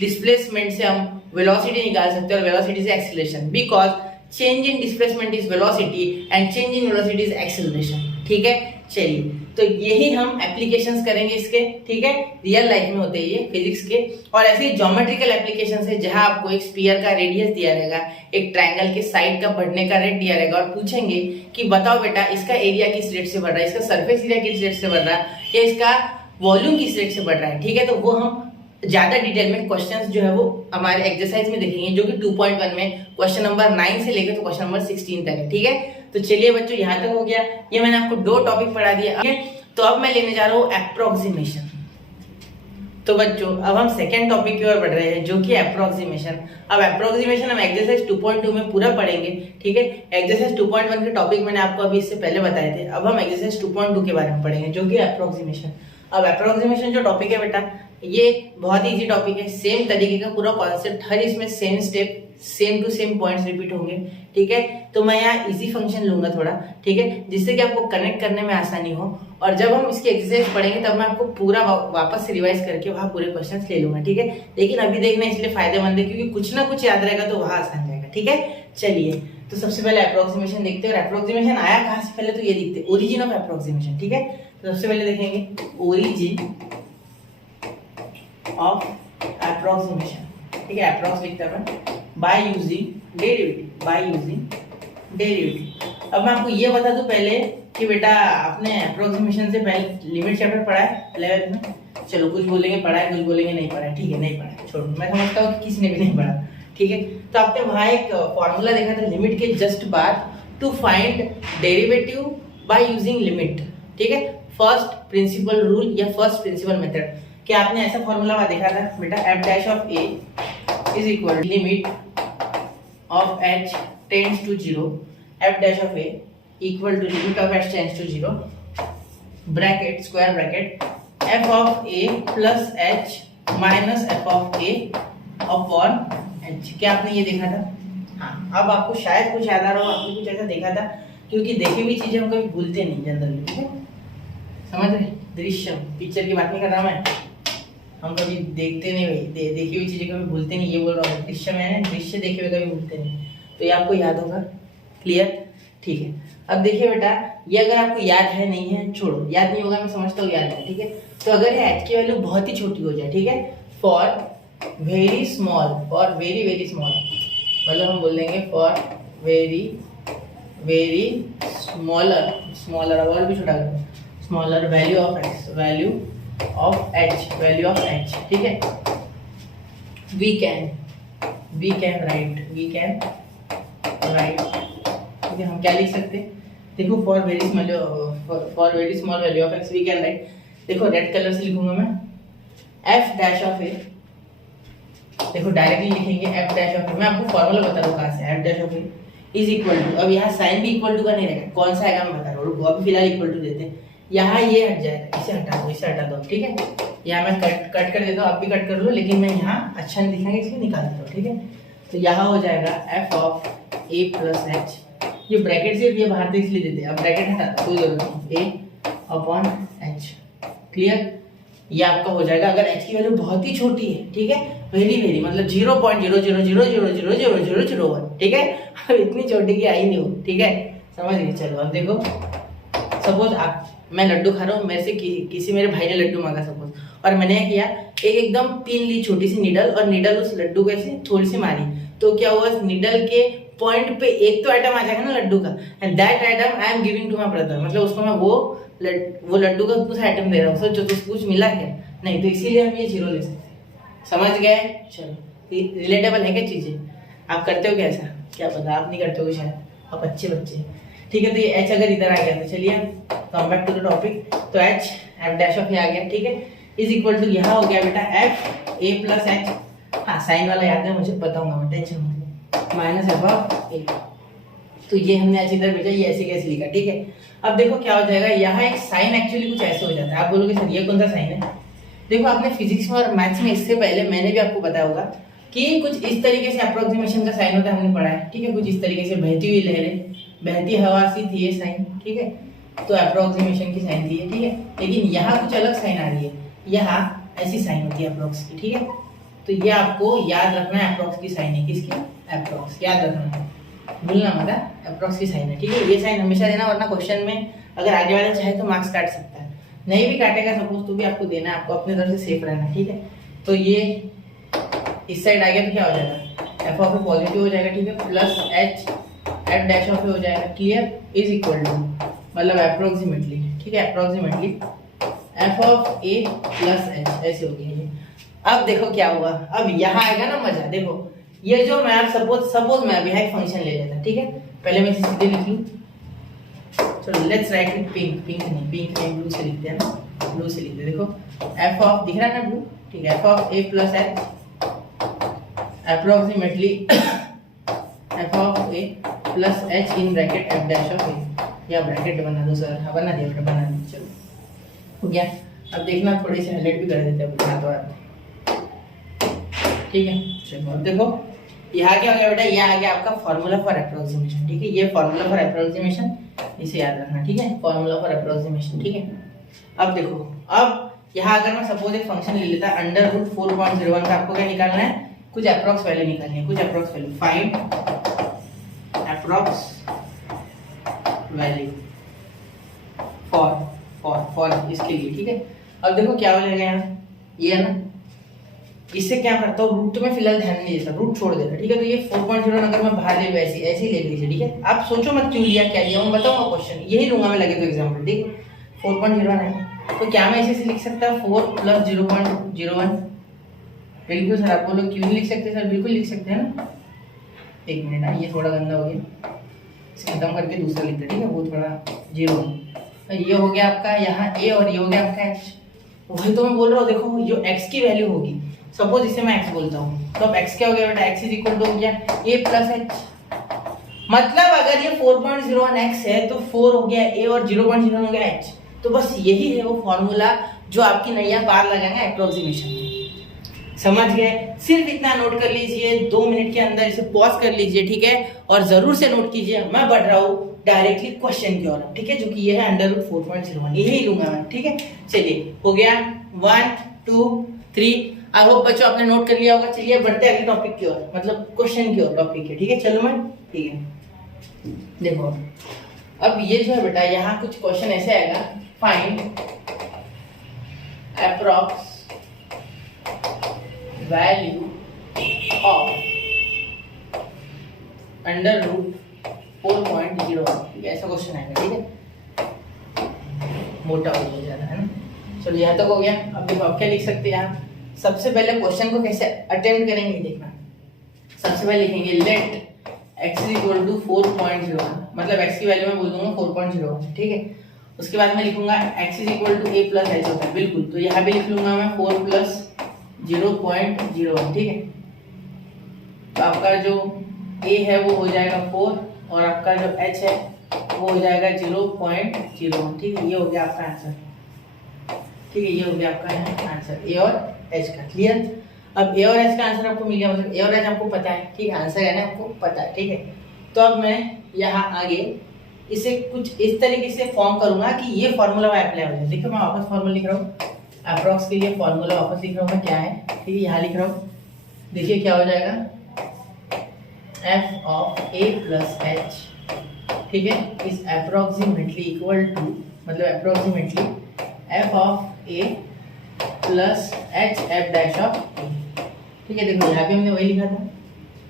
डिस्प्लेसमेंट से हम वेलोसिटी निकाल सकते हैं और वेलोसिटी से acceleration, because change in displacement is velocity and change in velocity is acceleration. ठीक है। चलिए, तो यही हम एप्लीकेशंस करेंगे इसके, ठीक है। रियल लाइफ में होते हैं ये फिजिक्स के, और ऐसे ही ज्योमेट्रिकल एप्लीकेशंस है जहां आपको एक स्फीयर का रेडियस दिया रहेगा, एक ट्रायंगल के साइड का बढ़ने का रेट दिया रहेगा, और पूछेंगे कि बताओ बेटा इसका एरिया किस रेट से बढ़ रहा है, इसका सरफेस एरिया किस रेट से बढ़ रहा है, या इसका वॉल्यूम किस रेट से बढ़ रहा है, ठीक है। तो वो हम ज्यादा डिटेल में क्वेश्चंस जो है वो हमारे एक्सरसाइज में देखेंगे, जो कि 2.1 में क्वेश्चन नंबर 9 से लेकर तो क्वेश्चन नंबर 16 तक है, ठीक है। तो चलिए बच्चों, यहाँ तक हो गया। ये मैंने आपको 2 टॉपिक पढ़ा दिया, ठीक है। तो अब मैं लेने जा रहा हूँ अप्रोक्सीमेशन। तो बच्चों अब हम सेकेंड टॉपिक की ओर बढ़ रहे हैं, जो कि अप्रोक्सीमेशन। अब अप्रोक्सीमेशन हम एक्सरसाइज 2.2 में पूरा पढ़ेंगे, ठीक है। एक्सरसाइज 2.1 के टॉपिक मैंने आपको अभी इससे पहले बताए थे। अब हम एक्सरसाइज 2.2 के बारे में पढ़ेंगे, जो कि अप्रोक्सीमेशन। अब अप्रोक्सीमेशन जो टॉपिक है बेटा, ये बहुत ही इजी टॉपिक है। सेम तरीके का पूरा कॉन्सेप्ट, हर इसमें same step, same to same points repeat होंगे, ठीक है। तो मैं यहाँ इजी फंक्शन लूंगा थोड़ा, ठीक है, जिससे कि आपको कनेक्ट करने में आसानी हो। और जब हम इसकी एक्सरसाइज पढ़ेंगे तब मैं आपको पूरा वापस से रिवाइज करके वहाँ पूरे क्वेश्चंस ले लूंगा, ठीक है। लेकिन अभी देखना इसलिए फायदेमंद है क्योंकि कुछ ना कुछ याद रहेगा तो वहाँ आसान रहेगा, ठीक है। चलिए, तो सबसे पहले अप्रोक्सीमेशन देखते हैं। और अप्रोक्सीमेशन आया कहाँ से, पहले तो ये देखते हैं, ओरिजिन ऑफ अप्रोक्सीमेशन, ठीक है। तो सबसे पहले देखेंगे ओरिजिन ऑफ अप्रोक्सीमेशन, ठीक है। अप्रोक्स लिखते हैं by using derivative, by using derivative. अब मैं आपको ये बता दूं पहले कि बेटा आपने अप्रोक्सीमेशन से पहले लिमिट चैप्टर पढ़ा है 11th में। चलो, कुछ बोलेंगे पढ़ा है, कुछ बोलेंगे नहीं पढ़ा है, ठीक है, नहीं पढ़ा है, छोड़ो। मैं समझता हूँ कि किसी ने भी नहीं पढ़ा, ठीक है। तो आपने वहाँ एक फॉर्मूला देखा था लिमिट के जस्ट बाद, to find derivative by using limit, ठीक है। फर्स्ट प्रिंसिपल रूल या फर्स्ट प्रिंसिपल मेथड। क्या आपने ऐसा फॉर्मूला वहाँ देखा था बेटा, f dash of a is equal limit of h tends to 0, f dash of a equal to limit of h tends to 0, bracket square bracket f of a plus h minus f of a upon h। क्या आपने ये देखा था? हाँ, अब आपको शायद कुछ याद आ रहा हो, आपने कुछ ऐसा देखा था, क्योंकि देखी हुई चीजें हम कभी भूलते नहीं जनरली, ठीक है। समझ रहे? दृश्यम, पिक्चर की बात नहीं कर रहा मैं, हम कभी देखते नहीं भाई, देखी हुई चीजें कभी भूलते नहीं, ये बोल रहा हूँ। दृश्य मैंने दृश्य देखे हुए कभी भूलते नहीं, तो ये आपको याद होगा, क्लियर, ठीक है। अब देखिए बेटा, ये अगर आपको याद है नहीं है छोड़ो, याद नहीं होगा, मैं समझता हूँ याद है, ठीक है। तो अगर ये h की वैल्यू बहुत ही छोटी हो जाए, ठीक है, for very small, for very very small, मतलब हम बोल देंगे for very very smaller, smaller और भी छोटा करो, smaller value of x, value of h, value of h, ठीक है। वी कैन राइट, ठीक है। हम क्या लिख सकते हैं, देखो for very small value of x we can write, देखो रेड कलर से लिखूंगा मैं, f डैश ऑफ a, देखो डायरेक्टली लिखेंगे f डैश ऑफ a। मैं आपको फॉर्मूला बता रहा हूँ कहाँ से, f dash of a is equal to, अब यहाँ साइन भी इक्वल टू का नहीं रहेगा, कौन सा आएगा मैं बता रहा हूँ, अभी फिलहाल इक्वल टू देते हैं। यहाँ ये हट जाएगा, इसे हटा दो, ठीक है। यहाँ मैं कट कर देता हूँ, आप भी कट कर लो, लेकिन मैं यहाँ अच्छा नहीं दिखाएंगे इसलिए निकाल देता हूँ, ठीक है। तो यहाँ हो जाएगा f of a plus h, ये ब्रैकेट से ये बाहर से इसलिए देते हैं, अब ब्रैकेट हटा दो, कोई जरूरत नहीं, a अपॉन h, क्लियर। ये आपका हो जाएगा अगर h की वैल्यू बहुत ही छोटी है, ठीक है, वेरी वेरी मतलब 0.000000001, ठीक है। अब इतनी छोटी की आई नहीं हो, ठीक है, समझ गए। चलो अब देखो, सपोज आप, मैं लड्डू खा रहा हूँ, मेरे से किसी मेरे भाई ने लड्डू मांगा सपोज, और मैंने किया एकदम पिन ली छोटी सी नीडल, और नीडल उस लड्डू को ऐसे थोड़ी सी मारी, तो क्या हुआ, नीडल के पॉइंट पे एक तो आइटम आ जाएगा ना लड्डू का, and that item I am giving to my brother, मतलब उसको मैं वो लड्डू का कुछ आइटम दे रहा हूँ, सोचो तो कुछ मिला क्या, नहीं, तो इसीलिए हम ये 0 ले सकते हैं, समझ गए। चलो, रिलेटेबल है क्या चीजें, आप करते हो क्या ऐसा, क्या पता आप नहीं करते हो शायद, आप अच्छे बच्चे, ठीक है। तो ये h अगर इधर आ गया तो चलिए come back to the topic, तो h f dash of a आ गया, ठीक है, इज इक्वल टू यहाँ हो गया बेटा f a प्लस h, हाँ साइन वाला याद है मुझे, बताऊंगा मैं, टेंशन मत लो, माइनस f ऑफ a। तो ये हमने h इधर भेजा, ये ऐसे कैसे लिखा, ठीक है। अब देखो क्या हो जाएगा, यहाँ एक साइन एक्चुअली कुछ ऐसे हो जाता है, आप बोलोगे सर ये कौन सा साइन है। देखो आपने फिजिक्स में और मैथ्स में इससे पहले मैंने भी आपको बताया होगा कि कुछ इस तरीके से अप्रोक्सीमेशन का साइन होता है, हमने पढ़ा है, ठीक है। कुछ इस तरीके से बहती हुई लहरें, बहती हवा सी थी ये साइन, ठीक है, तो अप्रोक्सीमेशन की साइन थी, ठीक है। लेकिन यहाँ कुछ अलग साइन आ रही है, यहाँ ऐसी साइन होती है अप्रोक्स की, ठीक है। तो ये आपको याद रखना है, अप्रोक्स की साइन है, किसकी, अप्रोक्स, याद रखना है, भूलना मत है, अप्रॉक्स की साइन है, ठीक है। ये साइन हमेशा देना, वरना क्वेश्चन में अगर आगे वाला चाहे तो मार्क्स काट सकता है, नहीं भी काटेगा सपोज तो भी आपको देना है, आपको अपनी तरफ से सेफ रहना, ठीक है। तो ये इस साइड आ गया तो क्या हो जाएगा, एफ ऑफ ए पॉजिटिव हो जाएगा, ठीक है, plus h f dash of a हो जाएगा, क्लियर, इज इक्वल टू मतलब अप्रोक्सीमेटली, ठीक है, approximately f of a plus h, ऐसे हो गया ये। अब देखो क्या हुआ, अब यहाँ आएगा ना मजा, देखो ये जो मैं सपोज मैं अभी एक फंक्शन ले लेता, ठीक है, पहले मैं इसे सीधे लिख लूँ, चलो लेट्स राइट इट पिंक नहीं ब्लू से लिखते हैं ना, ब्लू से लिखते हैं, देखो एफ ऑफ दिख रहा है ना ब्लू, ठीक है, f of a plus h approximately f of a plus h in bracket f dash of a, या ब्रैकेट बना दो सर, हाँ बना दिया, बना दिया, चलो हो गया। अब देखना थोड़ी सी हाईलाइट भी कर देते हैं बुझा तो, ठीक है, चलो अब देखो यहाँ क्या हो गया बेटा, ये आ गया आपका फॉर्मूला फॉर अप्रोक्सीमेशन, ठीक है, ये फॉर्मूला फॉर अप्रोक्सीमेशन, इसे याद रखना, ठीक है, फॉर्मूला फॉर अप्रोक्सीमेशन, ठीक है। अब देखो, अब यहाँ अगर मैं सपोज एक फंक्शन ले लेता अंडर रूट 4.01 का, आपको क्या निकालना है, कुछ अप्रॉक्स वैल्यू निकालनी है, कुछ approx value, find approx value for इसके लिए, ठीक है। अब देखो क्या हो जाएगा यहाँ, ये है ना, इससे क्या करता हूँ, रूट तो मैं फिलहाल ध्यान नहीं देता, रूट छोड़ देता, ठीक है। तो ये 4.0 अगर मैं बाहर ले ऐसे ऐसे ले लीजिए, ठीक है, आप सोचो मत क्यों लिया, क्या लिया, मैं बताऊंगा क्वेश्चन, यही लूंगा मैं, लगे तो एग्जाम्पल, ठीक, 4.01 है, तो क्या मैं इसे लिख सकता हूँ 4 प्लस 0.01, बिल्कुल सर, आप बोलो क्यों नहीं लिख सकते सर, बिल्कुल लिख सकते हैं ना, एक मिनट ना, ये थोड़ा गंदा हो गया, इसे खत्म करके दूसरा लिखते, ठीक है, वो थोड़ा 0, ये हो गया आपका यहाँ ए, और ये हो गया आपका एच, वही तो मैं बोल रहा हूँ, देखो जो एक्स की वैल्यू होगी, सपोज इसे मैं x बोलता हूँ, तो अब x क्या हो गया बेटा, x इज इक्वल टू हो गया a प्लस एच, मतलब अगर ये 4.01 x है तो 4 हो गया a और 0.01 हो गया h, तो बस यही है वो फॉर्मूला जो आपकी नैया पार लगाएगा अप्रोक्सीमेशन में, समझ गए। सिर्फ इतना नोट कर लीजिए, 2 मिनट के अंदर इसे पॉज कर लीजिए, ठीक है, और जरूर से नोट कीजिए, मैं बढ़ रहा हूँ डायरेक्टली क्वेश्चन की ओर, ठीक है, जो कि ये है अंडर रूट 4.01, यही लूंगा मैं, ठीक है। चलिए हो गया 1 2 3, आई होप बच्चों आपने नोट कर लिया होगा। चलिए बढ़ते हैं अगले टॉपिक की ओर, मतलब क्वेश्चन की ओर, टॉपिक है, ठीक है, चलो मैं, ठीक है, देखो अब ये जो है बेटा, यहाँ कुछ क्वेश्चन ऐसे आएगा, find approx value of under root 4.01, ठीक है, ऐसा क्वेश्चन आएगा, ठीक है, मोटा हो जाता है ना। चलो यहाँ तक हो गया। अब देखो आप क्या लिख सकते हैं, यहाँ सबसे पहले क्वेश्चन को कैसे अटेम्प्ट करेंगे देखना, सबसे पहले लिखेंगे let x is equal to 4.01, मतलब x की वैल्यू मैं बोल दूंगा 4.01, ठीक है। उसके बाद मैं लिखूंगा x is equal to a plus h होता है, बिल्कुल, तो यहाँ पे लिख लूंगा मैं 4 प्लस 0.01, ठीक है। तो आपका जो a है वो हो जाएगा 4, और आपका जो h है वो हो जाएगा 0.01, ठीक है, ये हो गया आपका आंसर, ठीक है, ये हो गया आपका आंसर ए और एच का, क्लियर। अब ए और एच का आंसर आपको मिल गया, मतलब ए और एच आपको पता है, ठीक है, आंसर है ना आपको पता है, ठीक है। तो अब मैं यहाँ आगे इसे कुछ इस तरीके से फॉर्म करूंगा कि ये फॉर्मूला अप्लाई हो जाए। देखो मैं वापस फॉर्मूला लिख रहा हूँ, अप्रॉक्स के लिए फॉर्मूला वापस लिख रहा हूँ मैं, क्या है, ठीक है, यहाँ लिख रहा हूँ, देखिए क्या हो जाएगा, f of a plus h, ठीक है, इज अप्रोक्सीमेटली इक्वल टू, मतलब approximately f of a plus h f dash of a, ठीक है। देखो यहाँ पे हमने वही लिखा था,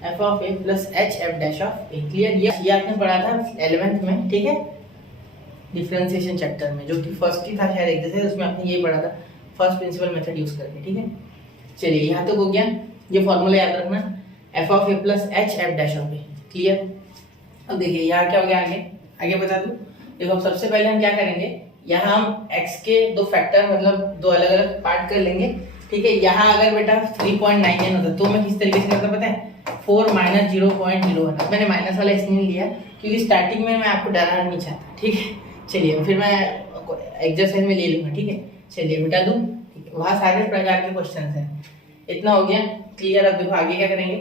f of a plus h f dash of a, clear. ये आपने पढ़ा था 11th में, ठीक है, डिफरेंशिएशन चैप्टर में, जो कि फर्स्ट ही था शायद एक्सरसाइज, उसमें आपने यही पढ़ा था, फर्स्ट प्रिंसिपल मेथड यूज करके, ठीक है। चलिए यहाँ तक हो गया, ये फॉर्मूला याद रखना, F of a plus h f dash of a, clear. अब देखिए यहाँ क्या हो गया, आगे बता दूं, देखो अब सबसे पहले हम क्या करेंगे, यहाँ हम x के दो फैक्टर, मतलब दो अलग अलग पार्ट कर लेंगे, ठीक है। यहाँ अगर बेटा 3.99 होता तो मैं किस तरीके से करता पता है, 4 माइनस 0.01, मैंने माइनस वाला इसलिए नहीं लिया क्योंकि स्टार्टिंग में मैं आपको डराना नहीं चाहता, ठीक है। चलिए फिर मैं एक्सरसाइज में ले लूंगा, ठीक है। चलिए मिटा दूं, वहाँ सारे प्रकार के क्वेश्चन हैं, इतना हो गया क्लियर। अब देखो आगे क्या करेंगे,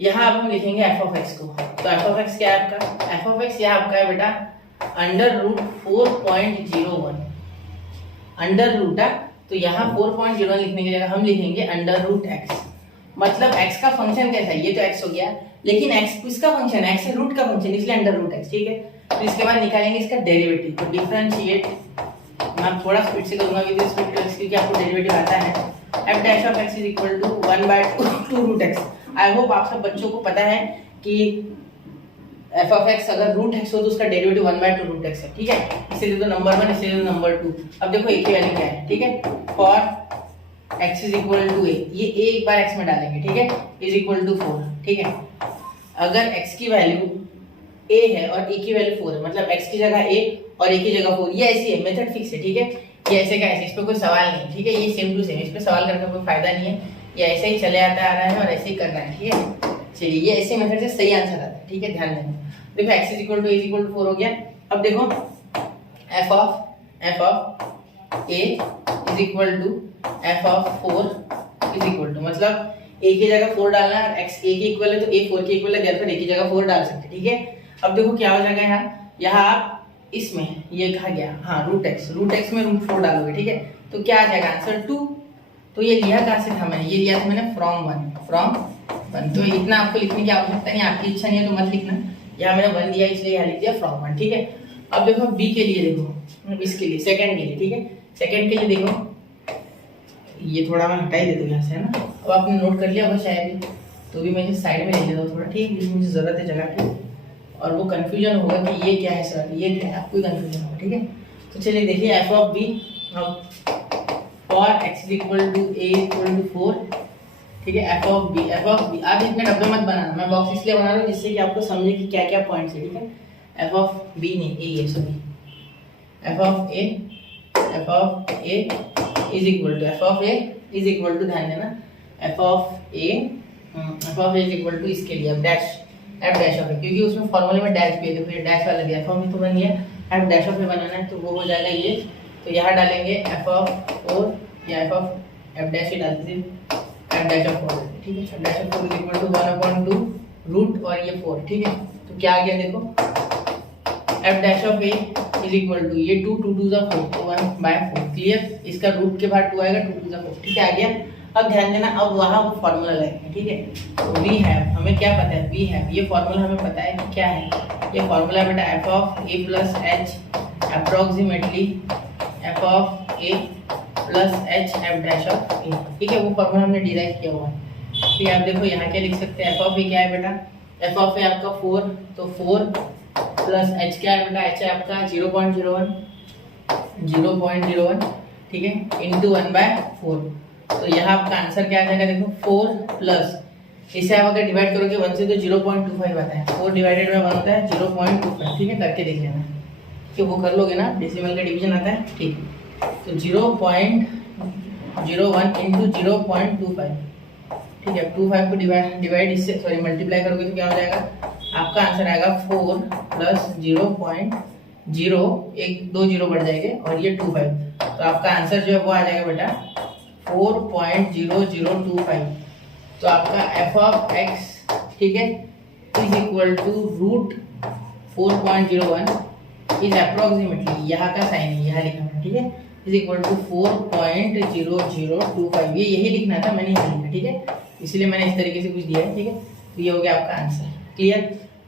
यहाँ अब हम लिखेंगे एफ ऑफ एक्स को, तो एफ ऑफ एक्स क्या है आपका, एफ ऑफ एक्स यहाँ आपका है बेटा अंडर रूट 4.01, अंडर रूट है, तो यहाँ 4.01 लिखने की जगह हम लिखेंगे अंडर रूट एक्स, मतलब एक्स का फंक्शन कैसा है, ये तो एक्स हो गया, लेकिन x किसका फंक्शन है, x है रूट का फंक्शन, इसलिए अंडर रूट x, ठीक है। तो इसके बाद निकालेंगे इसका डेरिवेटिव। तो डिफरेंशिएट, मैं थोड़ा स्पीड से करूंगा क्योंकि आपको डेरिवेटिव आता है। f dash of x is equal to 1/2 root x। I hope आप सब बच्चों को पता है कि f ऑफ x अगर रूट x हो तो उसका डेरिवेटिव 1/2 रूट x है, ठीक है। इसे दे दो नंबर 1, इसे दे दो नंबर 2। अब देखो a की वैल्यू क्या है, ठीक है। For x is equal to a, ये a एक बार x में डालेंगे, ठीक है, इज इक्वल टू 4, ठीक है। अगर x की वैल्यू a है और a की वैल्यू 4 है, मतलब x की जगह a और a की जगह 4, ये ऐसी है, मेथड फिक्स है, ठीक है। ये ऐसे का ऐसे, इस पे कोई सवाल नहीं, ठीक है। ये सेम टू सेम, इस पे सवाल करने का कोई फायदा नहीं है, ये ऐसे ही चले आता आ रहा है और ऐसे ही करना है, ठीक है। चलिए, ये ऐसे मेथड से सही आंसर आता है, ठीक है, ध्यान देना। देखो x is equal to a is equal to 4 हो गया। अब देखो f of a is equal to f of 4 is equal to, मतलब a की जगह 4 डालना है, x a के इक्वल है तो a 4 के इक्वल है, देयरफॉर a की जगह 4 डाल सकते हैं, ठीक है। अब देखो क्या हो जाएगा यहाँ आप इसमें ये कहा गया, हाँ रूट x में रूट 4 डालोगे, ठीक है। तो क्या आ जाएगा आंसर 2। तो ये लिया कहाँ से था मैंने, ये लिया था मैंने फ्रॉम 1। तो इतना आपको लिखने की आवश्यकता नहीं, आपकी इच्छा नहीं है तो मत लिखना। यहाँ मैंने 1 दिया इसलिए यहाँ लिख दिया फ्रॉम 1, ठीक है। अब देखो b के लिए, देखो इसके लिए सेकंड के लिए, ठीक है। सेकंड के लिए देखो, ये थोड़ा मैं हटा ही देता हूँ यहाँ से, है ना। अब आपने नोट कर लिया होगा शायद, तो भी मैं साइड में ले लेता हूँ थोड़ा, ठीक है, मुझे जरूरत है जगह की, और वो कंफ्यूजन होगा कि ये क्या है सर, ये क्या है, आपको कंफ्यूजन होगा, ठीक है। तो चलिए देखिए f of b for x is equal to a equal to 4, ठीक है। f ऑफ b आप इसमें डब्बे मत बनाना, मैं बॉक्स इसलिए बना रहा हूँ जिससे कि आपको समझे कि क्या क्या पॉइंट्स है, ठीक है। f ऑफ b नहीं a है, sorry, f of a is equal to ध्यान देना, f of a is equal to इसके लिए f डैश ऑफ a, क्योंकि उसमें फॉर्मूले में डैश भी है, देखो ये डैश वाला दिया, f ऑफ a तो बन गया, f डैश ऑफ a बनाना है तो वो हो जाएगा ये। तो यहाँ डालेंगे f ऑफ 4 या f डैश ही डालते थे, f डैश ऑफ 4, ठीक है। f dash of 4 is equal to 1/2 root और ये 4, ठीक है। तो क्या आ गया देखो, f dash of a is equal to ये 2 2 जा 4 तो 1/4, क्लियर। इसका रूट के बाद 2 आएगा, 2 2 जा 4, ठीक है, आ गया। अब ध्यान देना, अब वहाँ वो फॉर्मूला लगेगा, ठीक है। तो वी हैव, हमें क्या पता है, वी हैव, ये फॉर्मूला हमें पता है कि क्या है, ये फॉर्मूला है बेटा f of a plus h approximately f of a plus h f dash of a, ठीक है। वो फॉर्मूला हमने डिराइव किया हुआ है, ठीक है। आप देखो यहाँ क्या लिख सकते हैं, f ऑफ a क्या है बेटा, f ऑफ a आपका 4, तो 4 प्लस h क्या है बेटा, h है आपका 0.01, ठीक है, इंटू 1/4। तो यहाँ आपका आंसर क्या आ जाएगा, देखो 4 प्लस, इसे आप अगर डिवाइड करोगे 1 से तो 0.25 आता है, 4 डिवाइडेड बाय 1 होता है 0.25, ठीक है। करके देख लेना कि वो कर लोगे ना, डेसिमल का डिवीजन आता है, ठीक है। तो 0.01 इंटू 0.25, ठीक है। 25 को डिवाइड इससे सॉरी मल्टीप्लाई करोगे तो क्या हो जाएगा, आपका आंसर आएगा 4 प्लस 0.0, एक 2 जीरो बढ़ जाएंगे और ये 25, तो आपका आंसर जो है वो आ जाएगा बेटा 4.0025। तो आपका f ऑफ x, ठीक है, is equal to root 4.01 is approximately, यहाँ का साइन है यहाँ लिखा है, ठीक है, इज इक्वल टू 4.0025, ये यही लिखना था, मैंने यही लिखा, ठीक है, इसलिए मैंने इस तरीके से कुछ दिया है, ठीक है। तो ये हो गया आपका आंसर, क्लियर।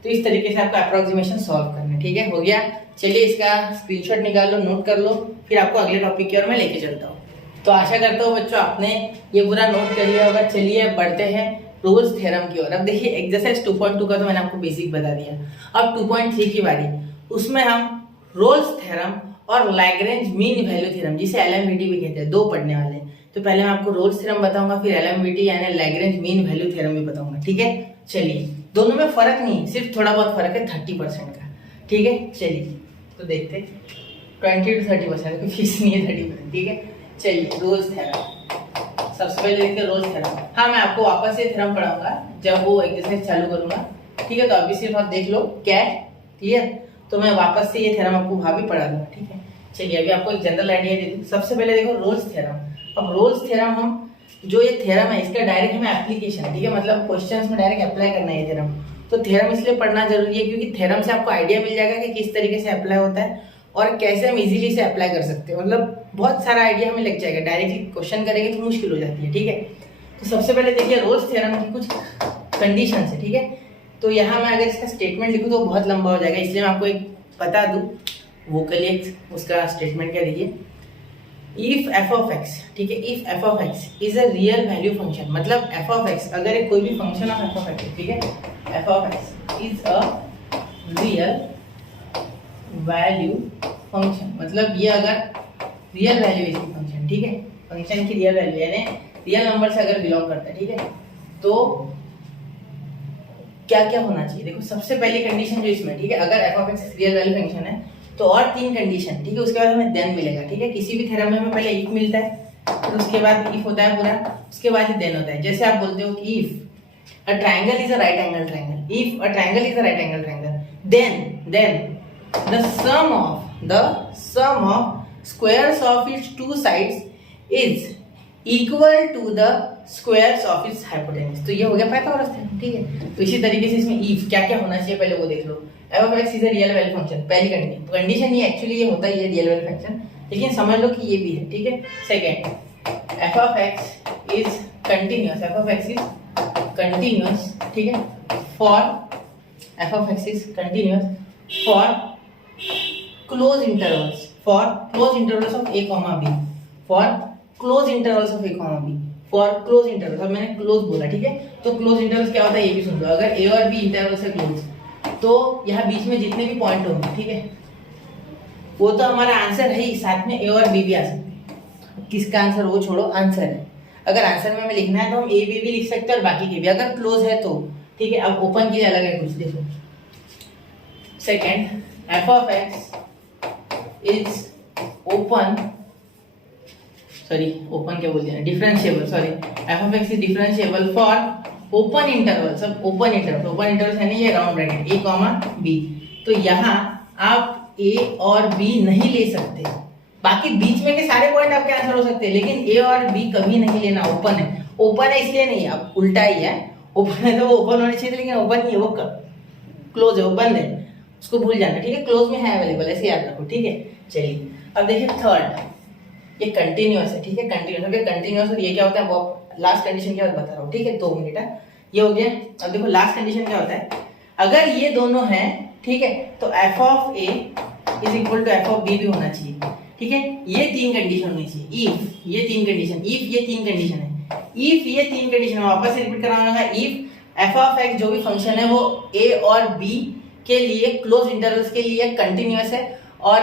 तो इस तरीके से आपका अप्रोक्सीमेशन सॉल्व करना है, ठीक है, हो गया। चलिए इसका स्क्रीनशॉट निकाल लो, नोट कर लो, फिर आपको अगले टॉपिक की ओर मैं लेके चलता हूँ। तो आशा करता हूँ बच्चों आपने ये पूरा नोट कर लिया होगा। चलिए बढ़ते हैं रोल्स थ्योरम की ओर। अब देखिए एक्सरसाइज 2.2 का तो मैंने आपको बेसिक बता दिया, अब 2.3 की बारी, उसमें हम रोल्स थ्योरम और लैग्रेंज मीन वैल्यू थ्योरम, जिसे LMVT भी कहते हैं, दो पढ़ने वाले हैं। तो पहले मैं आपको रोल्स थ्योरम बताऊंगा, फिर LMVT यानी लैग्रेंज मीन वैल्यू थ्योरम भी बताऊंगा, ठीक है। चलिए दोनों में फर्क नहीं, सिर्फ थोड़ा बहुत फर्क है 30% का, ठीक है। चलिए तो देखते हैं 20 to 30%, कोई फिक्स नहीं है 30%, ठीक है। चलिए रोल्स थ्योरम, सबसे पहले देखते हैं रोल्स थ्योरम। हाँ मैं आपको वापस से थ्योरम पढ़ाऊंगा जब वो एक्सरसाइज चालू करूंगा, ठीक है। तो अभी सिर्फ आप देख लो क्या है, क्लियर। तो मैं वापस से ये थ्योरम आपको वहां भी पढ़ा दूंगा, ठीक है। चलिए अभी आपको एक जनरल आइडिया दे दूं। सबसे पहले देखो रोल्स थ्योरम। अब रोल्स थ्योरम हम जो ये थ्योरम है इसका डायरेक्ट हमें एप्लीकेशन है, ठीक है, मतलब क्वेश्चंस में डायरेक्ट अप्लाई करना है थ्योरम। तो थ्योरम इसलिए पढ़ना जरूरी है क्योंकि थ्योरम से आपको आइडिया मिल जाएगा कि किस तरीके से अप्लाई होता है और कैसे हम इजीली इसे अप्लाई कर सकते हैं, मतलब बहुत सारा आइडिया हमें लग जाएगा। डायरेक्टली क्वेश्चन करेंगे तो मुश्किल हो जाती है, ठीक है। तो सबसे पहले देखिए रोल्स थ्योरम की कुछ कंडीशन है, ठीक है। तो यहाँ मैं अगर इसका स्टेटमेंट लिखूँ तो बहुत लंबा हो जाएगा, इसलिए मैं आपको एक बता दूँ वोकली उसका स्टेटमेंट क्या देखिए। इफ एफ ऑफ एक्स, ठीक है, if F of x is a real value function, मतलब एफ ऑफ एक्स अगर एक कोई भी function of F of x, ठीक है, f of x is a real value function, मतलब ये अगर रियल वैल्यू इसकी फंक्शन, ठीक है, फंक्शन की रियल वैल्यू यानी रियल नंबर से अगर बिलोंग करता है, ठीक है, तो क्या क्या होना चाहिए। देखो सबसे पहली कंडीशन जो इसमें, ठीक है, अगर F of x real value function है तो और 3 कंडीशन, ठीक है, उसके बाद हमें देन मिलेगा, ठीक है। किसी भी थ्योरम में हमें पहले इफ मिलता है, फिर उसके बाद इफ होता है पूरा, उसके बाद ही देन होता है। जैसे आप बोलते हो कि if a triangle is a right angle triangle, if a triangle is a right angle triangle, then the sum of squares of its two sides is equal to the squares of its hypotenuse. तो ये हो गया Pythagoras theorem, ठीक है। तो इसी तरीके से इसमें इफ क्या क्या होना चाहिए पहले वो देख लो। F of x is a real value function, पहली कंडीशन। तो कंडीशन ये एक्चुअली ये होता है, ये रियल वैल्यू फंक्शन, लेकिन समझ लो कि ये भी है, ठीक है। Second, F of x is continuous, F of x is continuous, ठीक है, for f of x is continuous for close intervals, for close intervals of a, b, for close intervals of a, b, for close intervals. अब मैंने close बोला, ठीक है, तो close intervals क्या होता है ये भी सुन लो। अगर a और b इंटरवल से क्लोज, तो यहाँ बीच में जितने भी पॉइंट होंगे, ठीक है, वो तो हमारा आंसर है ही, साथ में a और b भी आ सकते हैं। किसका आंसर वो छोड़ो, आंसर है। अगर आंसर में हमें लिखना है तो हम a b भी लिख सकते हैं और बाकी के भी, अगर क्लोज है तो, ठीक है। अब ओपन के लिए अलग है कुछ, देखो। Second, F of x is open, sorry open क्या बोल दिया, differentiable, sorry, F of x is differentiable for open interval, सब ओपन इंटरवल यानी ये राउंड ब्रैकेट a, b। तो यहाँ आप a और b नहीं ले सकते, बाकी बीच में के सारे पॉइंट आपके आंसर हो सकते हैं, लेकिन a और b कभी नहीं लेना। ओपन है इसलिए नहीं, अब उल्टा ही है, ओपन है तो वो ओपन होनी चाहिए, लेकिन ओपन नहीं है, वो क्लोज है, वो बंद है, उसको भूल जाना, ठीक है। क्लोज में है अवेलेबल, ऐसे याद रखो, ठीक है। चलिए अब देखिए थर्ड, ये कंटिन्यूअस है, ठीक है, कंटिन्यूअस। और ये क्या होता है वो लास्ट कंडीशन के बाद बता रहा हूँ, ठीक है, 2 मिनट है, ये हो गया। अब देखो लास्ट कंडीशन क्या होता है, अगर ये दोनों हैं, ठीक है, तो f of a is equal to f of b भी होना चाहिए, ठीक है। ये 3 कंडीशन होनी चाहिए। इफ ये 3 कंडीशन, इफ ये 3 कंडीशन है, इफ ये 3 कंडीशन, वापस से रिपीट कराऊंगा। इफ एफ ऑफ एक्स जो भी फंक्शन है वो ए और बी के लिए क्लोज इंटरवल्स के लिए कंटिन्यूअस है, और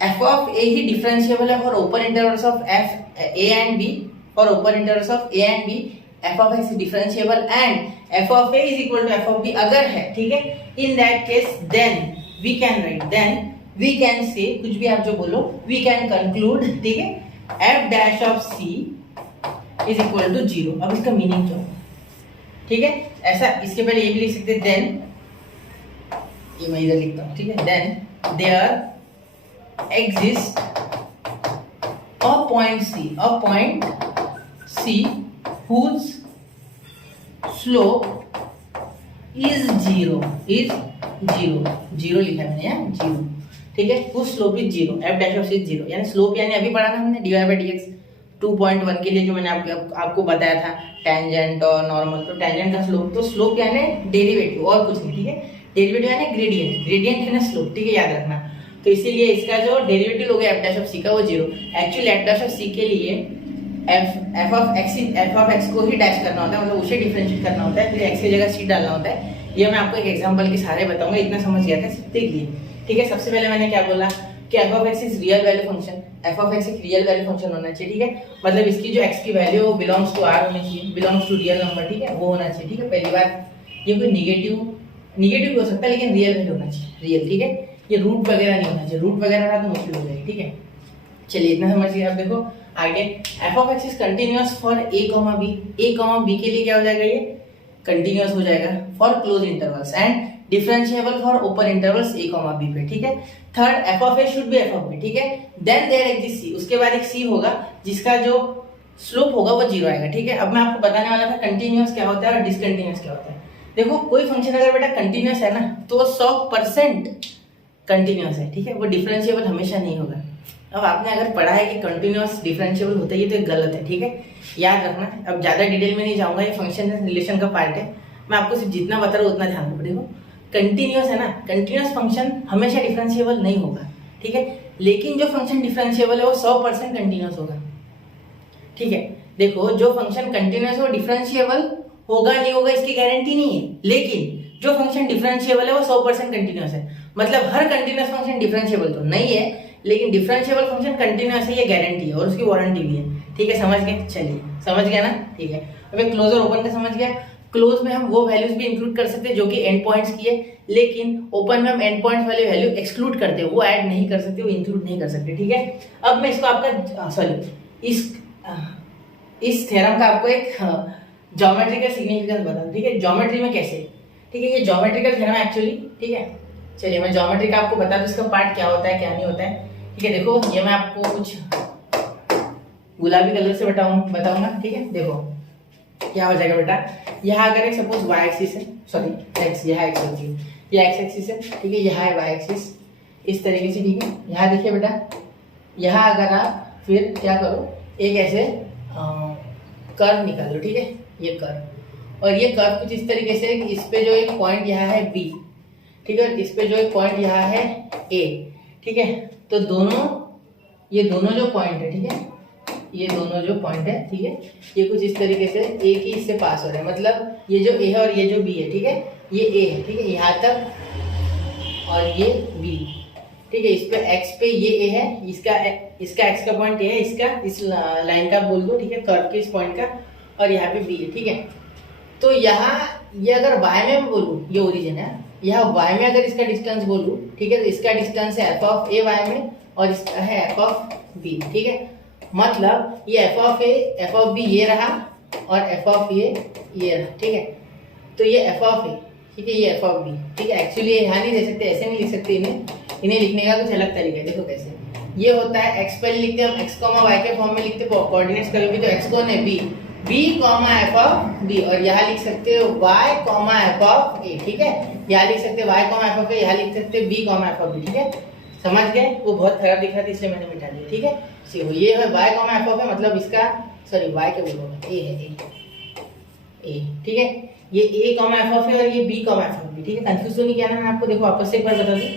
एफ ऑफ ए ही डिफरेंशिएबल है for open intervals of f a and b, for open intervals of a and b f of x is differentiable and f of a is equal to f of b अगर है, ठीक है। In that case then we can write, then we can say, कुछ भी आप जो बोलो, we can conclude, ठीक है, f dash of c is equal to 0। अब इसका मीनिंग क्या है, ठीक है, ऐसा इसके पहले ये भी लिख सकते हैं, देन ये मैं इधर लिखता हूँ, ठीक है, then there exist a point C whose slope is 0 लिखा है मैंने यहाँ 0, ठीक है, whose slope is 0, f dash of c is 0, यानी स्लोप यानी अभी पढ़ा था हमने dy by dx 2.1 के लिए जो मैंने आपको बताया था टेंजेंट और नॉर्मल। तो टेंजेंट का स्लोप, तो स्लोप यानी डेरिवेटिव और कुछ नहीं, ठीक है, डेरिवेटिव यानी ग्रेडियंट है ना स्लोप, ठीक है, याद रखना। तो इसीलिए इसका जो डेरिवेटिव हो गया एफ डैश ऑफ सी का वो 0। एक्चुअली एफ डैश ऑफ सी के लिए एफ ऑफ एक्स को ही डैश करना होता है, मतलब उसे डिफरेंशिएट करना होता है, फिर एक्स की जगह सी डालना होता है। ये मैं आपको एक एग्जांपल के सहारे बताऊंगा, इतना समझ गया था, देखिए, ठीक है। सबसे पहले मैंने क्या बोला कि F of x is real value function, F of x एक रियल वैल्यू फंक्शन होना चाहिए, ठीक है, मतलब इसकी जो एक्स की वैल्यू बिलोंग्स टू आर होनी चाहिए, बिलोंग्स टू रियल नंबर, ठीक है, वो होना चाहिए, ठीक है। पहली बात, ये कोई निगेटिव भी हो सकता है, लेकिन रियल वैल्यू होना चाहिए, रियल, ठीक है। ये रूट वगैरह नहीं होना चाहिए, रूट वगैरह रहा तो मुश्किल हो जाएगी, ठीक है। चलिए इतना समझिए। अब देखो आगे, f of x is continuous for a comma b के लिए क्या हो जाएगा, ये कंटिन्यूअस हो जाएगा for close intervals and differentiable for open intervals a comma b पे, ठीक है। Third, f of a should be f of b, ठीक है। देन देयर एग्जिस्ट सी, उसके बाद एक सी होगा जिसका जो स्लोप होगा वो 0 आएगा, ठीक है। अब मैं आपको बताने वाला था कंटिन्यूअस क्या होता है और डिसकंटिन्यूअस क्या होता है। देखो कोई फंक्शन अगर बेटा कंटिन्यूअस है ना तो 100% कंटिन्यूअस है, ठीक है, वो डिफरेंशिएबल हमेशा नहीं होगा। अब आपने अगर पढ़ा है कि कंटिन्यूअस डिफरेंशिएबल होता है, ये तो गलत है, ठीक है, याद रखना। अब ज़्यादा डिटेल में नहीं जाऊंगा, ये फंक्शन रिलेशन का पार्ट है, मैं आपको सिर्फ जितना बता रहा हूँ उतना ध्यान रखो। देखो कंटिन्यूअस है ना, कंटिन्यूअस फंक्शन हमेशा डिफरेंशिएबल नहीं होगा, ठीक है, लेकिन जो फंक्शन डिफरेंशिएबल है वो 100% कंटिन्यूअस होगा, ठीक है। देखो जो फंक्शन कंटिन्यूअस है वो डिफरेंशिएबल होगा नहीं होगा इसकी गारंटी नहीं है, लेकिन जो फंक्शन डिफरेंशिएबल है वो 100% कंटिन्यूअस है। मतलब हर कंटिन्यूअस फंक्शन डिफरेंशिएबल तो नहीं है, लेकिन डिफरेंशिएबल फंक्शन कंटिन्यूअस है, ये गारंटी है और उसकी वारंटी भी है, ठीक है। समझ गए? चलिए समझ गया ना, ठीक है। अब एक क्लोज और ओपन का समझ गया। क्लोज में हम वो वैल्यूज भी इंक्लूड कर सकते हैं जो कि एंड पॉइंट्स की है, लेकिन ओपन में हम एंड पॉइंट्स वाली वैल्यू एक्सक्लूड करते हैं, वो ऐड नहीं कर सकते, वो इंक्लूड नहीं कर सकते, ठीक है। अब मैं इसको आपका इस थ्योरम का आपको एक ज्योमेट्रिकल सिग्निफिकेंस बताऊं, ठीक है। ज्योमेट्री में कैसे, ठीक है, ये ज्योमेट्रिकल थ्योरम है एक्चुअली, ठीक है। चलिए मैं ज्योमेट्री का आपको बता दूं इसका पार्ट क्या होता है क्या नहीं होता है, ठीक है। देखो ये मैं आपको कुछ गुलाबी कलर से बताऊंगा, ठीक है। देखो क्या हो जाएगा बेटा, यहाँ अगर एक सपोज y एक्सिस है, सॉरी x, यहाँ x होती है, ये x एक्सिस है, ठीक है, यहाँ है y एक्सिस, इस तरीके से, ठीक है। यहाँ देखिए बेटा, यहाँ अगर आप फिर क्या करो, एक ऐसे कर्व निकाल लो, ठीक है, ये कर्व, और ये कर्व कुछ इस तरीके से, इस पे जो एक पॉइंट यहाँ है B, ठीक है, इस पे जो एक पॉइंट यहाँ है A, ठीक है। तो ये दोनों जो पॉइंट है, ठीक है, ये दोनों जो पॉइंट है, ठीक है, ये कुछ इस तरीके से A की इससे पास हो रहे हैं, मतलब ये जो A है और ये जो B है, ठीक है, ये A है, ठीक है, यहाँ तक, और ये B, ठीक है। इस पे x पे ये A है, इसका x का पॉइंट A है, इसका इस लाइन का बोल दो, ठीक है, कर्व के इस पॉइंट का, और यहाँ पे B है, ठीक है। तो यहाँ ये अगर y में बोलूँ, ये ओरिजिन है, यहाँ y में अगर इसका डिस्टेंस बोलूँ, ठीक है, तो इसका डिस्टेंस है f ऑफ a y में और इसका है f ऑफ b, ठीक है। मतलब ये f of a f of b ये रहा और f ऑफ a ये रहा, ठीक है। तो ये f ऑफ a, ठीक है, ये f ऑफ b, ठीक है। एक्चुअली यहाँ नहीं दे सकते, ऐसे नहीं लिख सकते, इन्हें लिखने का कुछ अलग तरीका है। देखो कैसे ये होता है, x पहले लिखते हैं हम, x y के फॉर्म में लिखते हैं, कोऑर्डिनेट्स कभी भी, तो x कौन है b f ऑफ b, और यहाँ लिख सकते हो y f ऑफ a, ठीक है। यहाँ लिख सकते हैं y f ऑफ a, यहाँ लिख सकते हैं b f ऑफ b, ठीक है। समझ गए? वो बहुत खराब दिख रहा था इसलिए मैंने मिटा दिया, ठीक है। देखो ये है y f ऑफ a, मतलब इसका सॉरी y के बोलोगे a है, a, ठीक है। ये a f ऑफ a और ये b f ऑफ b, ठीक है। कंफ्यूज तो नहीं किया ना मैं आपको? देखो वापस से एक बार बता दूं।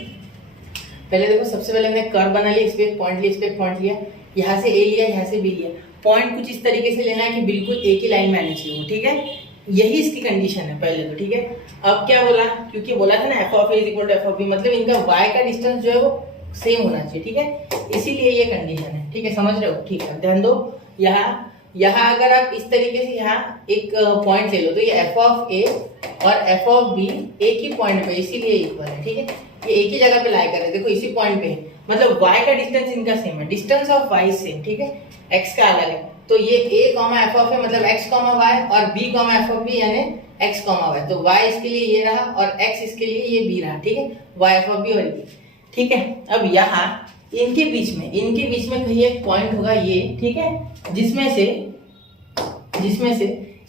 पहले देखो सबसे पहले हमने कर्व बना लिया, इस पे एक पॉइंट लिया, इस पे एक पॉइंट लिया, यहाँ से a लिया, यहाँ से b लिया। पॉइंट कुछ इस तरीके से लेना है कि बिल्कुल एक ही लाइन में आनी चाहिए वो, ठीक है। यही इसकी कंडीशन है पहले तो, ठीक है। अब क्या बोला, क्योंकि बोला था ना f of a is equal to f of b, मतलब इनका y का डिस्टेंस जो है वो सेम होना चाहिए, ठीक है, इसीलिए ये कंडीशन है, ठीक है। समझ रहे हो? ठीक है, ध्यान दो। यहाँ अगर आप इस तरीके से यहाँ एक पॉइंट ले लो, तो ये f ऑफ a और f ऑफ b एक ही पॉइंट पे, इसीलिए इक्वल है, ठीक है। ये एक ही जगह पे लाई कर रहे हैं, देखो इसी पॉइंट पे, मतलब y का डिस्टेंस इनका सेम है, डिस्टेंस ऑफ y सेम, ठीक है, x का अलग है। तो ये a f ऑफ a मतलब x y और b f ऑफ b यानी x y, तो y इसके लिए ये रहा और x इसके लिए ये b रहा, ठीक है, y f ऑफ b और ये, ठीक है। अब यहाँ इनके बीच में कहीं एक पॉइंट होगा ये, ठीक है, जिसमें से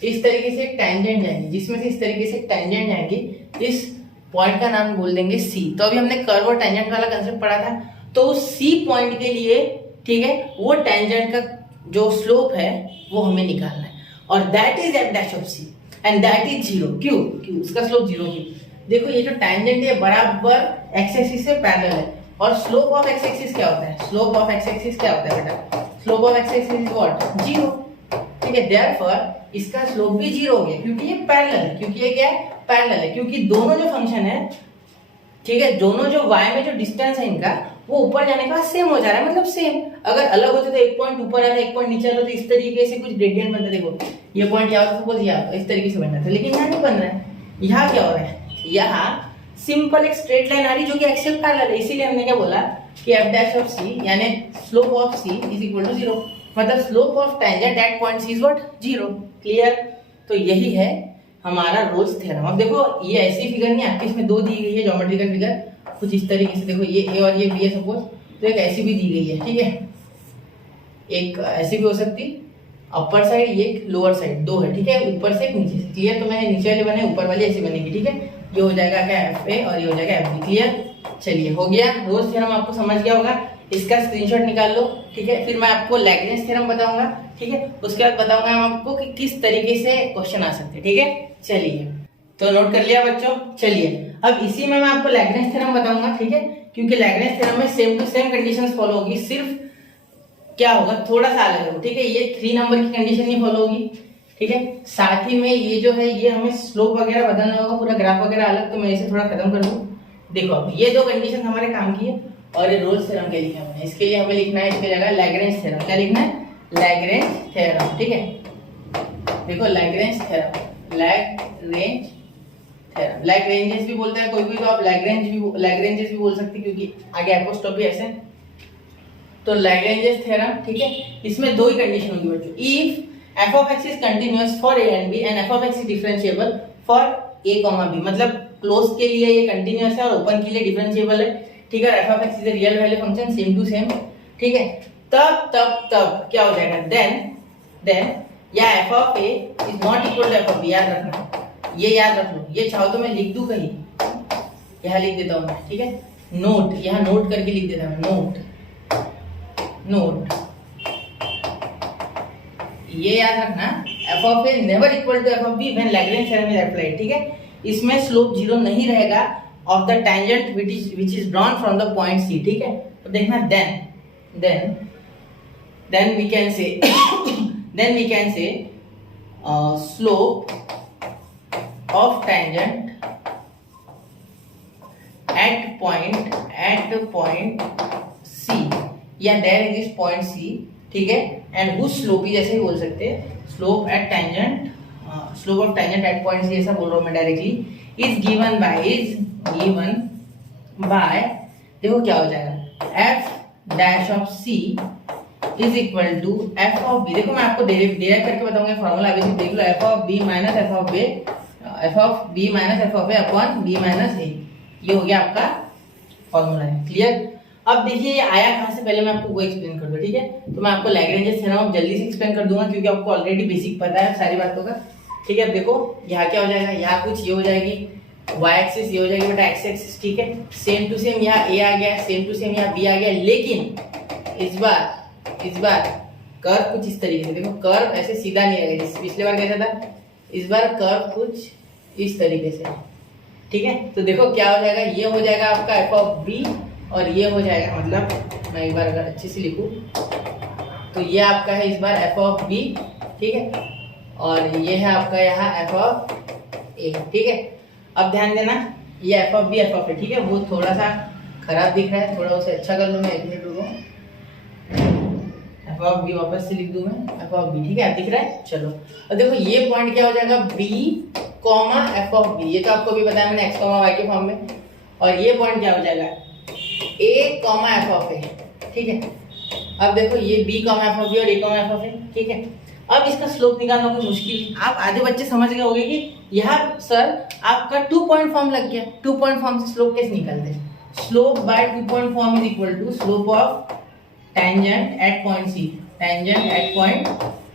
इस तरीके से एक टैंजेंट जाएंगी, इस पॉइंट का नाम बोल देंगे C। तो अभी हमने कर्व और टैंजेंट वाला कंसेप्ट पढ़ा था, तो उस C पॉइंट के लिए, ठीक है, वो टैंजेंट का जो स्लोप है वो हमें निकालना है, और that is f dash of C and that is 0। क्यों उसका स्लोप 0 क्यों? देखो ये जो टैंजेंट है बराबर x एक्सिस से पैरेलल है, और स्लोप ऑफ x एक्सिस क्या होता है? स्लोप ऑफ x एक्सिस क्या होता है बेटा? Slope of x axis is what? 0, ठीक है। देयरफॉर इसका स्लोप भी 0 हो गया, क्योंकि ये पैरेलल है, क्योंकि ये क्या है? पैरेलल है, क्योंकि दोनों जो फंक्शन है, ठीक है, दोनों जो y में जो डिस्टेंस है इनका, वो ऊपर जाने के बाद सेम हो जा रहा है, मतलब सेम। अगर अलग होते तो एक पॉइंट ऊपर आता, एक पॉइंट नीचे आता, तो इस तरीके से कुछ ग्रेडियंट बनता। देखो ये पॉइंट यहाँ होता, सपोज यहाँ इस तरीके से बनना था, लेकिन यहाँ नहीं बन रहा है। यहाँ क्या हो रहा है? यहाँ सिंपल एक स्ट्रेट लाइन आ रही जो कि एक्स से पैरेलल है, इसीलिए हमने क्या बोला कि f डैश ऑफ c यानी slope of c is equal to 0, मतलब slope of tangent at point c is what? 0। Clear? तो यही है हमारा रोल्स थ्योरम। अब देखो ये ऐसी फिगर नहीं आपके, इसमें दो दी गई है ज्योमेट्रिकल फिगर कुछ इस तरीके से। देखो ये a और ये b है सपोज, तो एक ऐसी भी दी गई है, ठीक है, एक ऐसी भी हो सकती, अपर साइड, ये लोअर साइड, दो है, ठीक है, ऊपर से नीचे से। क्लियर? तो मैंने नीचे वाले बनाए, ऊपर वाली ऐसी बनेगी, ठीक है। ये हो जाएगा क्या? एफ ए और ये हो जाएगा एफ बी। क्लियर? चलिए हो गया, रोल्स थ्योरम आपको समझ गया होगा, इसका स्क्रीनशॉट निकाल लो, ठीक है। फिर मैं आपको लैग्रेंज थ्योरम बताऊंगा, ठीक है, उसके बाद बताऊंगा हम आपको कि किस तरीके से क्वेश्चन आ सकते हैं, ठीक है। चलिए तो नोट कर लिया बच्चों। चलिए अब इसी में मैं आपको लैग्रेंज थ्योरम बताऊंगा, ठीक है, क्योंकि लैग्रेंज थ्योरम में same to same conditions follow होगी, सिर्फ क्या होगा थोड़ा सा अलग होगा, ठीक है। ये 3 नंबर की कंडीशन नहीं फॉलो होगी, ठीक है। साथ ही में ये जो है ये हमें स्लोप वगैरह बदलना होगा, पूरा ग्राफ वगैरह अलग, तो मैं इसे थोड़ा खत्म कर दूं। देखो अब ये 2 कंडीशन हमारे काम की है और ये रोल्स थ्योरम के लिए हमने, इसके लिए हमें लिखना है इसकी जगह लैग्रेंज थ्योरम। क्या लिखना है? लैग्रेंज थ्योरम, ठीक है। देखो Lagrange theorem, Lagrange theorem, Lagrange's भी बोलते हैं कोई भी, तो आप लैग्रेंजेस भी बोल सकते हैं क्योंकि आगे एपोस्ट्रोफी ऐसे। तो लैग्रेंजेस थ्योरम, ठीक है, इसमें 2 ही कंडीशन होगी बच्चों। If f of x is continuous for a and b and f of x is differentiable for a, b, मतलब क्लोज के लिए ये कंटिन्यूअस है और ओपन के लिए डिफरेंशिएबल है, ठीक है। f of x is a real value function same to same, ठीक है। तब क्या हो जाएगा? देन या f of a is not equal to f of b, याद रखना, ये याद रख लो। ये चाहो तो मैं लिख दूं कहीं, यहाँ लिख देता हूँ मैं, ठीक है। नोट, यहाँ नोट करके लिख देता हूँ, नोट ये याद रखना, f of a never equal to f of b when Lagrange theorem is applied, ठीक है। इसमें स्लोप 0 नहीं रहेगा of the tangent which is drawn from the point C, ठीक है। तो देखना then we can say slope of tangent at point C, या there exists point C, ठीक है, एंड whose slope, जैसे ही बोल सकते हैं slope of tangent at point c, ऐसा बोल रहा हूं मैं डायरेक्टली, इज गिवन बाय देखो क्या हो जाएगा, f dash of c is equal to f of b। देखो मैं आपको डायरेक्ट करके बताऊंगा फॉर्मूला, अभी देख लो, f of b minus f of a upon b minus a, ये हो गया आपका फॉर्मूला है। क्लियर? अब देखिए ये आया कहां से, पहले मैं आपको वो एक्सप्लेन कर दूं, ठीक है। तो मैं आपको लैग्रेंजेस थ्योरम जल्दी से एक्सप्लेन कर दूंगा क्योंकि आपको ऑलरेडी बेसिक पता है सारी बातों का, ठीक है। अब देखो यहाँ क्या हो जाएगा, यहाँ कुछ ये हो जाएगी y एक्सिस, ये हो जाएगी बेटा x एक्सिस, ठीक है। सेम टू सेम यहाँ a आ गया, सेम टू सेम यहाँ b आ गया, लेकिन इस बार कर्व कुछ इस तरीके से, देखो कर्व ऐसे सीधा नहीं आएगा, जैसे पिछले बार कैसा था, इस बार कर्व कुछ इस तरीके से, ठीक है। तो देखो क्या हो जाएगा, ये हो जाएगा आपका f ऑफ b और ये हो जाएगा, मतलब मैं एक बार अगर अच्छे से लिखूं तो ये आपका है इस बार f ऑफ b, ठीक है, और ये है आपका यहाँ f ऑफ a, ठीक है। अब ध्यान देना ये f of b f of a, ठीक है, वो थोड़ा सा खराब दिख रहा है, थोड़ा उसे अच्छा कर लूँ मैं, 1 मिनट रुको, f ऑफ b वापस से लिख दूं मैं, f ऑफ b, ठीक है, दिख रहा है। चलो और देखो ये पॉइंट क्या हो जाएगा, b comma f of b, ये तो आपको भी बताया मैंने x कॉमा y के फॉर्म में, और ये पॉइंट क्या हो जाएगा a comma f of a, ठीक है। अब देखो ये b comma f of b और a comma f of a, ठीक है। अब इसका स्लोप निकालना कोई मुश्किल, आप आधे बच्चे समझ गए होंगे कि यहाँ सर आपका 2 पॉइंट फॉर्म लग गया, 2 पॉइंट फॉर्म से स्लोप कैसे निकालते हैं, slope by 2 point form is equal to slope of tangent at point c, tangent at point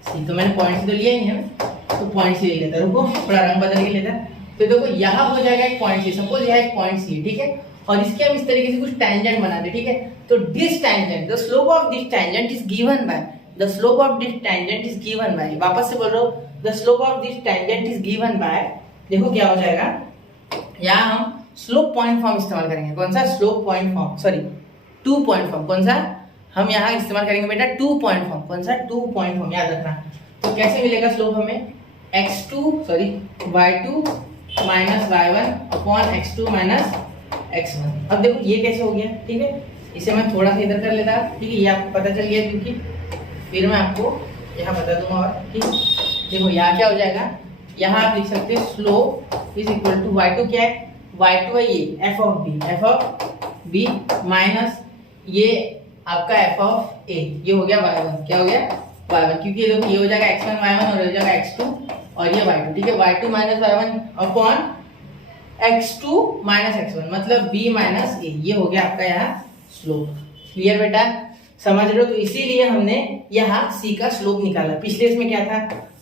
c. तो मैंने पॉइंट सी तो लिया ही है ना, तो पॉइंट सी ले लेता, रुको थोड़ा रंग बदल के लेता। तो देखो यहाँ हो जाएगा एक पॉइंट सी, सपोज यहाँ एक पॉइंट सी, ठीक है, और इसके हम इस तरीके से कुछ टेंजेंट बनाते, ठीक है। तो this tangent, the slope of this tangent is given by, the slope of this tangent is given by, वापस से बोल रहा हूँ, the slope of this tangent is given by, देखो क्या हो जाएगा, यहाँ हम स्लोप पॉइंट फॉर्म इस्तेमाल करेंगे, कौन सा, slope point form, sorry 2 point form, कौन सा हम यहाँ इस्तेमाल करेंगे बेटा, 2 पॉइंट फॉर्म, कौन सा 2 पॉइंट फॉर्म, याद रखना। तो कैसे मिलेगा स्लोप हमें, y2 minus y1 upon x2 minus x1। अब देखो ये कैसे हो गया, ठीक है, इसे मैं थोड़ा सा इधर कर लेता, ठीक है, ये आपको पता चल गया क्योंकि फिर मैं आपको यहाँ बता दूंगा, और ठीक है। देखो यहाँ क्या हो जाएगा, यहाँ आप लिख सकते हैं slope is equal to y2, क्या है, y2 है ये f ऑफ b माइनस ये आपका f ऑफ a, ये हो गया y1, क्या हो गया y1, क्योंकि देखो ये हो जाएगा x1 y1 और ये हो जाएगा x2 और ये y2, ठीक है, y2 minus y1 upon x2 minus x1, मतलब b माइनस a, ये हो गया आपका यहाँ स्लोप। क्लियर बेटा, समझ रहे हो। तो इसीलिए हमने यहाँ c का स्लोप निकाला, पिछले इसमें क्या था,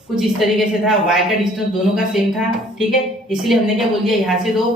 कुछ इस तरीके से था, y का डिस्टेंस दोनों का सेम था, ठीक है, इसलिए हमने क्या बोल दिया, यहाँ से 2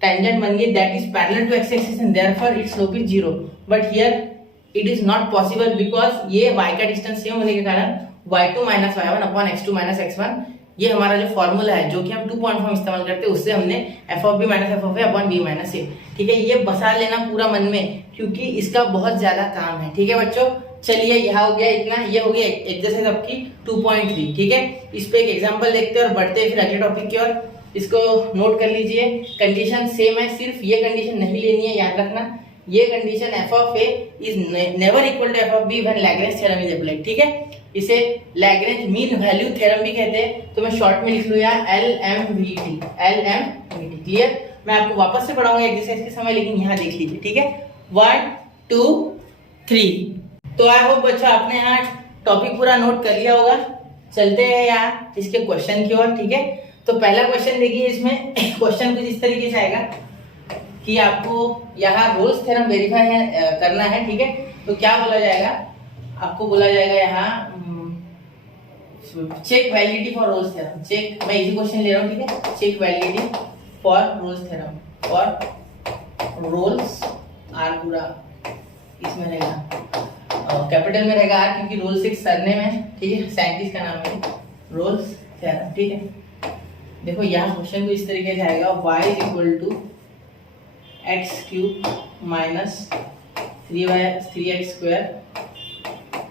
टेंजेंट बन गए that is parallel to x axis and therefore its slope is 0, but here it is not possible because ये y का डिस्टेंस सेम होने के कारण y2 minus y1 upon x2 minus x1, ये हमारा जो फॉर्मूला है जो कि हम 2 पॉइंट फॉर्म इस्तेमाल करते हैं, उससे हमने f of b minus f of a upon b minus a, ठीक है। ये बसा लेना पूरा मन में, क्योंकि इसका बहुत ज्यादा काम है, ठीक है बच्चों। चलिए यहाँ हो गया इतना, ये हो गया एक्सरसाइज आपकी 2.3, ठीक है। इस पे एक एग्जांपल देखते हैं और बढ़ते हैं फिर अगले टॉपिक की ओर। इसको नोट कर लीजिए, कंडीशन सेम है, सिर्फ ये कंडीशन नहीं लेनी है, याद रखना। ये condition f of a is never equal to f of b when Lagrange theorem is applied, ठीक है। इसे लैग्रेंज मीन वैल्यू थ्योरम भी कहते हैं, तो मैं शॉर्ट में लिख लूँ यार LMVT, LMVT, क्लियर। मैं आपको वापस से पढ़ाऊंगा एक्सरसाइज के समय, लेकिन यहाँ देख लीजिए, ठीक है। 1 2 3। तो आई होप बच्चों आपने यहाँ टॉपिक पूरा नोट कर लिया होगा। चलते हैं यहाँ इसके क्वेश्चन की ओर, ठीक है। तो पहला क्वेश्चन देखिए, इसमें क्वेश्चन कुछ इस तरीके से आएगा कि आपको यहाँ रोल्स थ्योरम वेरीफाई करना है, ठीक है। तो क्या बोला जाएगा, आपको बोला जाएगा यहाँ check validity for Rolle's theorem. Check, मैं इजी क्वेश्चन ले रहा हूँ, ठीक है। Check validity for Rolle's theorem, for Rolle's are पूरा इसमें रहेगा, कैपिटल में रहेगा आर, क्योंकि रोल्स एक सरनेम है, ठीक है। साइंटिस्ट का नाम है रोल्स थ्योरम, ठीक है। देखो यहाँ क्वेश्चन को इस तरीके से आएगा, y is equal to x cube minus 3x square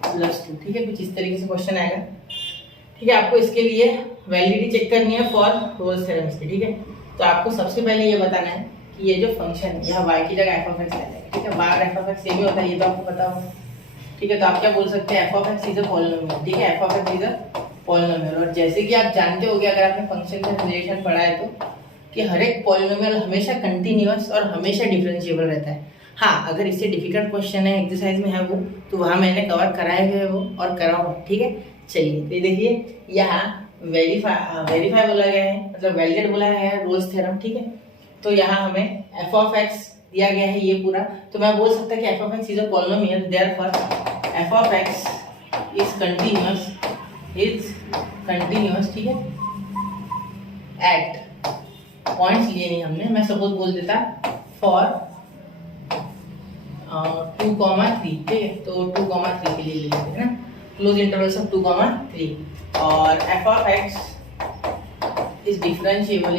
plus 2, ठीक है। कुछ इस तरीके से क्वेश्चन आएगा, ठीक है। आपको इसके लिए वैलिडिटी चेक करनी है फॉर रोल्स थ्योरम की, ठीक है। तो आपको सबसे पहले ये बताना है कि ये जो फंक्शन है यहाँ y की जगह f ऑफ x आ जाएगा, ठीक है। बार f ऑफ x सेम ही होता है, ये तो आपको पता होगा, ठीक है। तो आप क्या बोल सकते हैं, f of x is a polynomial, ठीक है। f of x is a polynomial. और जैसे कि आप जानते होंगे, अगर आपने फंक्शन का रिलेशन पढ़ा है तो, कि हर एक पॉलिनोमियल हमेशा कंटिन्यूअस और हमेशा डिफरेंशिएबल रहता है। हाँ, अगर इससे डिफिकल्ट क्वेश्चन है एक्सरसाइज में है वो, तो वहाँ मैंने कवर कराए हुए वो और कराऊंगा, ठीक है। चलिए तो देखिए यहाँ वेरीफाई बोला गया है, मतलब वैलिडेट बोला गया है रोल्स थ्योरम, ठीक है। तो यहाँ हमें एफ ऑफ एक्स दिया गया है ये पूरा, तो मैं बोल सकता कि F of x is a polynomial, therefore F of x is continuous, ठीक है, एट पॉइंट्स लिए नहीं हमने, मैं सपोज बोल देता फॉर 2,3, ठीक है। तो 2,3 के लिए ले लेते हैं ना, क्लोज इंटरवल्स ऑफ 2,3, और f of x is differentiable,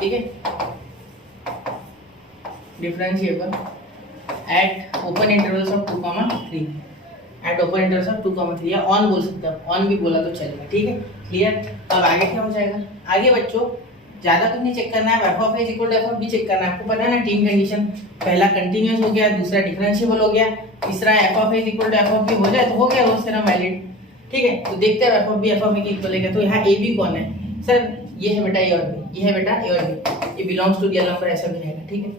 ठीक है, differentiable eight open intervals of 2,3, eight open intervals of 2,3, या ऑन बोल सकते हैं, ऑन भी बोला तो चलेगा, ठीक है, क्लियर। अब आगे क्या हो जाएगा, आगे बच्चों ज्यादा कुछ नहीं चेक करना है, f of a equal to f of b check करना है। आपको पता है ना तीन कंडीशन, पहला कंटीन्यूअस हो गया, दूसरा डिफरेंशिएबल हो गया, तीसरा f of a equal to f of b हो जाए तो हो गया रोल्स थ्योरम वैलिड, ठीक है। तो देखते हैं एफ ऑफ बी के इक्वल है क्या। तो यहाँ ए बी कौन है सर, ये है बेटा ए और बी, ये है बेटा ए और बी, ये बिलोंग्स टू रियल नंबर, ऐसा भी रहेगा, ठीक है।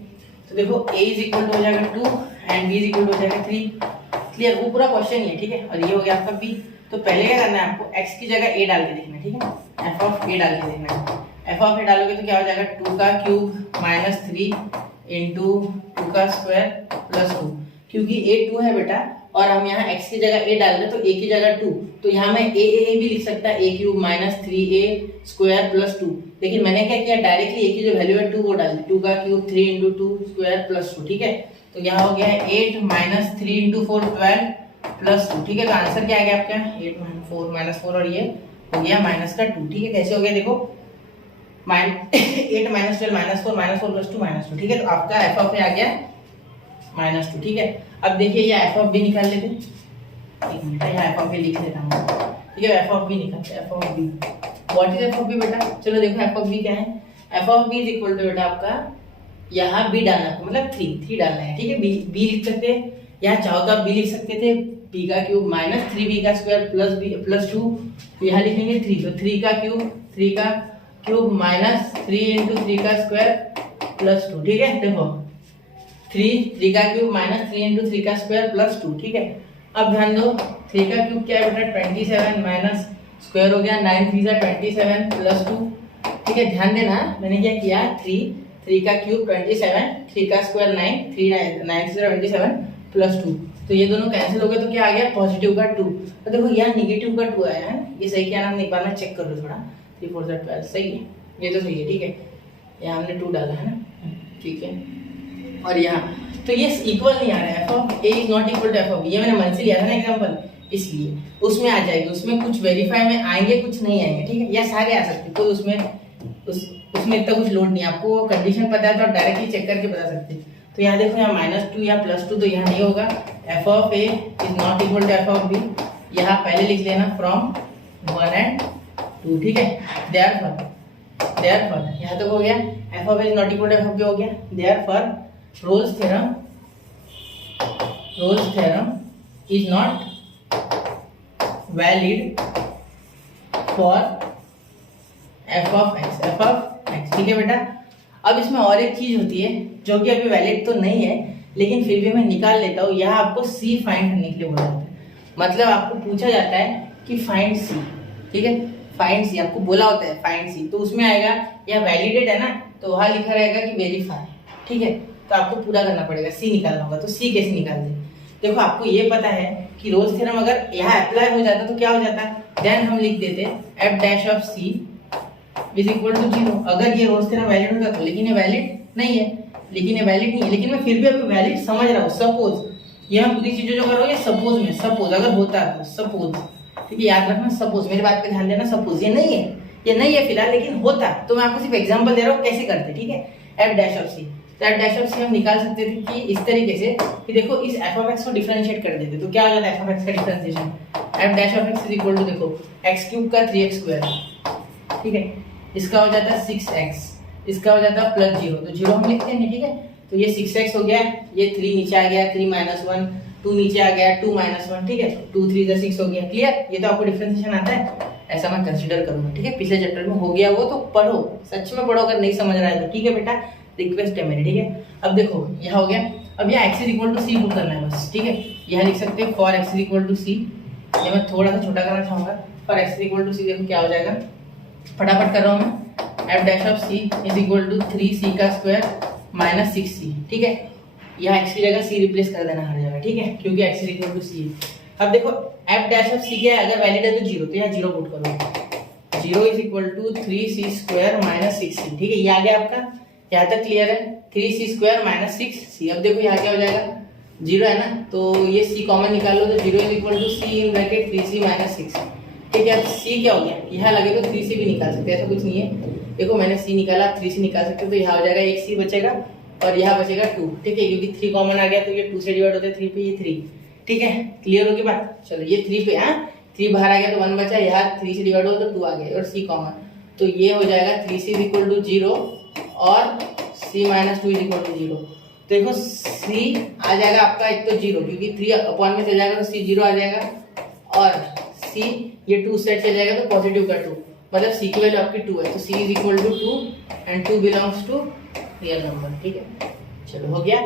तो देखो a इज इक्वल टू हो जाएगा 2 and b is equal to हो जाएगा 3, क्लियर। वो पूरा क्वेश्चन ही है, ठीक है। और ये हो गया आपका b। तो पहले क्या करना है आपको, x की जगह a डाल के देखना है, ठीक है, f ऑफ a डाल के देखना है। f ऑफ a डालोगे तो क्या हो जाएगा 2 का क्यूब माइनस 3 इंटू 2 का स्क्वायर प्लस 2, क्योंकि a 2 है बेटा और हम यहाँ x की जगह a डाल रहे तो a की जगह 2, तो यहाँ मैं a भी लिख सकता है, a cube minus 3a square plus 2, लेकिन मैंने क्या किया डायरेक्टली a की जो वैल्यू है 2 वो डाल दी, 2 का क्यूब 3 इंटू 2 स्क्वायर प्लस 2, ठीक है। तो यहाँ हो गया 8 माइनस 3 इंटू 4 12 प्लस 2, ठीक है। तो आंसर क्या आ गया आपका 8 4 माइनस 4 और ये हो गया माइनस का 2, ठीक है। कैसे हो गया देखो, 8 माइनस 12 माइनस 4 प्लस 2 माइनस 2, ठीक है। तो आपका एफ ऑफ ए आ गया माइनस 2, ठीक है। अब देखिए ये एफ ऑफ बी निकाल लेते हैं, एक मिनट यहाँ एफ ऑफ ए लिख लेता हूँ, ठीक है। एफ ऑफ बी निकालते हैं, f of b what is f of b बेटा, चलो देखो एफ ऑफ बी क्या है। F of b is equal to बेटा आपका यहाँ बी डालना है, मतलब 3 डालना है, ठीक है। बी लिख सकते हैं, यहाँ चाहो तो आप बी लिख सकते थे, बी का क्यूब माइनस 3b का स्क्वायर प्लस 2, तो यहाँ लिखेंगे 3, तो 3 का क्यूब माइनस 3 इंटू 3 का स्क्वायर प्लस 2, ठीक है। देखो 3 का क्यूब माइनस 3 इंटू 3 का स्क्वायर प्लस 2, ठीक है। अब ध्यान दो 3 का क्यूब क्या है बेटा 27 माइनस स्क्वायर हो गया 9 3 जा 27 प्लस 2, ठीक है। ध्यान देना मैंने क्या किया 3 का क्यूब 27, 3 का स्क्वायर 9, 3 9 से 27 प्लस 2, तो ये दोनों कैंसिल हो गए, तो क्या आ गया पॉजिटिव का 2। तो देखो यहाँ निगेटिव का 2 आया है, ये सही क्या नाम, एक बार मैं चेक कर लो थोड़ा, 3 4 12 सही है, ये तो सही है, ठीक है। यहाँ हमने 2 डाला है ना, ठीक है। और यहाँ तो ये इक्वल नहीं आ रहा है, f of a is not equal to f of b, ये मैंने मन से लिया था ना एग्जांपल, इसलिए उसमें आ जाएगी, उसमें कुछ वेरीफाई में आएंगे, कुछ नहीं आएंगे, ठीक है, या सारे आ सकते, कोई उसमें इतना कुछ लोड नहीं है। आपको कंडीशन पता है तो आप डायरेक्टली चेक करके बता सकते हैं। तो यहाँ देखो, यहाँ -2 या +2 तो यहाँ नहीं होगा। F of a is not equal to f of b, यहाँ पहले लिख लेना फ्रॉम 1 and 2, ठीक है। देयरफॉर यहाँ तक हो गया, f of a is not equal to f of b हो गया। Therefore Rolle's theorem is not valid for f of x, ठीक है बेटा। अब इसमें और एक चीज होती है जो कि अभी वैलिड तो नहीं है, लेकिन फिर भी मैं निकाल लेता हूँ। यहाँ आपको सी फाइंड करने के लिए बोला जाता है, मतलब आपको पूछा जाता है कि फाइंड सी, ठीक है, फाइंड सी आपको बोला होता है फाइंड सी, तो उसमें आएगा या वैलिडेट है ना, तो वहाँ लिखा रहेगा कि वेरीफाई, ठीक है। तो आपको पूरा करना पड़ेगा, सी निकालना होगा। तो सी कैसे निकाल दे, देखो आपको ये पता है कि रोल्स थ्योरम अगर यहाँ अप्लाई हो जाता तो क्या हो जाता, देन हम लिख देते f dash of c is equal to 0। अगर ये रोल्स थ्योरम वैलिड होता तो, लेकिन ये वैलिड नहीं है, लेकिन मैं फिर भी अभी वैलिड समझ रहा हूँ। सपोज ये हम पूरी चीजें जो कर रहा हूँ, ये सपोज में, सपोज अगर होता तो, सपोज, ठीक है, याद रखना, सपोज, मेरी बात पे ध्यान देना। सपोज ये नहीं है फिलहाल, लेकिन होता तो मैं आपको सिर्फ एग्जांपल दे रहा हूँ कैसे करते, ठीक है। एफ डैश ऑफ सी, तो एफ डैश ऑफ सी हम निकाल सकते थे कि इस तरीके से कि देखो इस एफ ऑफ एक्स को डिफरेंशिएट कर देते, तो क्या हो जाता है एफ ऑफ एक्स का differentiation, f dash of x is equal to देखो x³ का 3x², ठीक है, इसका हो जाता है 6x, इसका हो जाता है +0, तो 0 हम लिखते हैं, ठीक है। तो ये 6x हो गया, ये 3 नीचे आ गया, 3 - 1, 2 नीचे आ गया, 2 - 1, ठीक है, 2 3 = 6 हो गया। क्लियर, ये तो आपको डिफरेंशिएशन आता है, ऐसा मैं कंसीडर करूंगा, ठीक है। पिछले चैप्टर में हो गया वो, तो पढ़ो, सच में पढ़ो, अगर नहीं समझ रहा है तो, ठीक है बेटा, रिक्वेस्ट है मेरी, ठीक है। अब देखो यहाँ हो गया, अब यहाँ x = c पुट करना है बस, ठीक है। यहाँ लिख सकते हैं फॉर x = c, ये मैं थोड़ा सा छोटा करना चाहूंगा, फॉर x = c, देखो क्या हो जाएगा, फटाफट कर रहा हूँ मैं। F dash of c is equal to 3c² - 6c, ठीक है। यहाँ x की जगह c रिप्लेस कर देना हर जगह, ठीक है, क्योंकि x = c है। अब देखो एफ डैश ऑफ सी क्या है, अगर वैलिड है तो 0, तो यहाँ 0 पुट करो, 0 = 3c² - 6c, ठीक है। ये आ गया आपका, यहाँ तक क्लियर है, 3c² - 6c। अब देखो यहाँ क्या हो जाएगा, 0 है ना, तो ये c कॉमन निकाल लो, तो 0 = c इन ब्रैकेट 3c - 6, ठीक है। अब c क्या हो गया, यहाँ लगे तो 3c भी निकाल सकते हैं, ऐसा कुछ नहीं है। देखो मैंने c निकाला, 3c निकाल सकते हो, तो यहाँ हो जाएगा 1c बचेगा और यहाँ बचेगा 2, ठीक है, क्योंकि 3 कॉमन आ गया तो ये 2 से डिवाइड होता है 3 पे, ये 3, ठीक है। क्लियर होगी बात, चलो ये 3 पे, हाँ 3 बाहर आ गया तो 1 बचा, यहाँ 3 से डिवाइड हो तो 2 आ गया और c कॉमन, तो ये हो जाएगा 3c = 0 और c - 2 = 0। देखो c आ जाएगा आपका एक तो 0, क्योंकि 3 अपॉन में चल जाएगा तो c 0 आ जाएगा, और c ये 2 सेट चल जाएगा तो पॉजिटिव का 2, मतलब c की वैल्यू आपकी 2 है, तो c = 2 and 2 belongs to real number, ठीक है। चलो हो गया।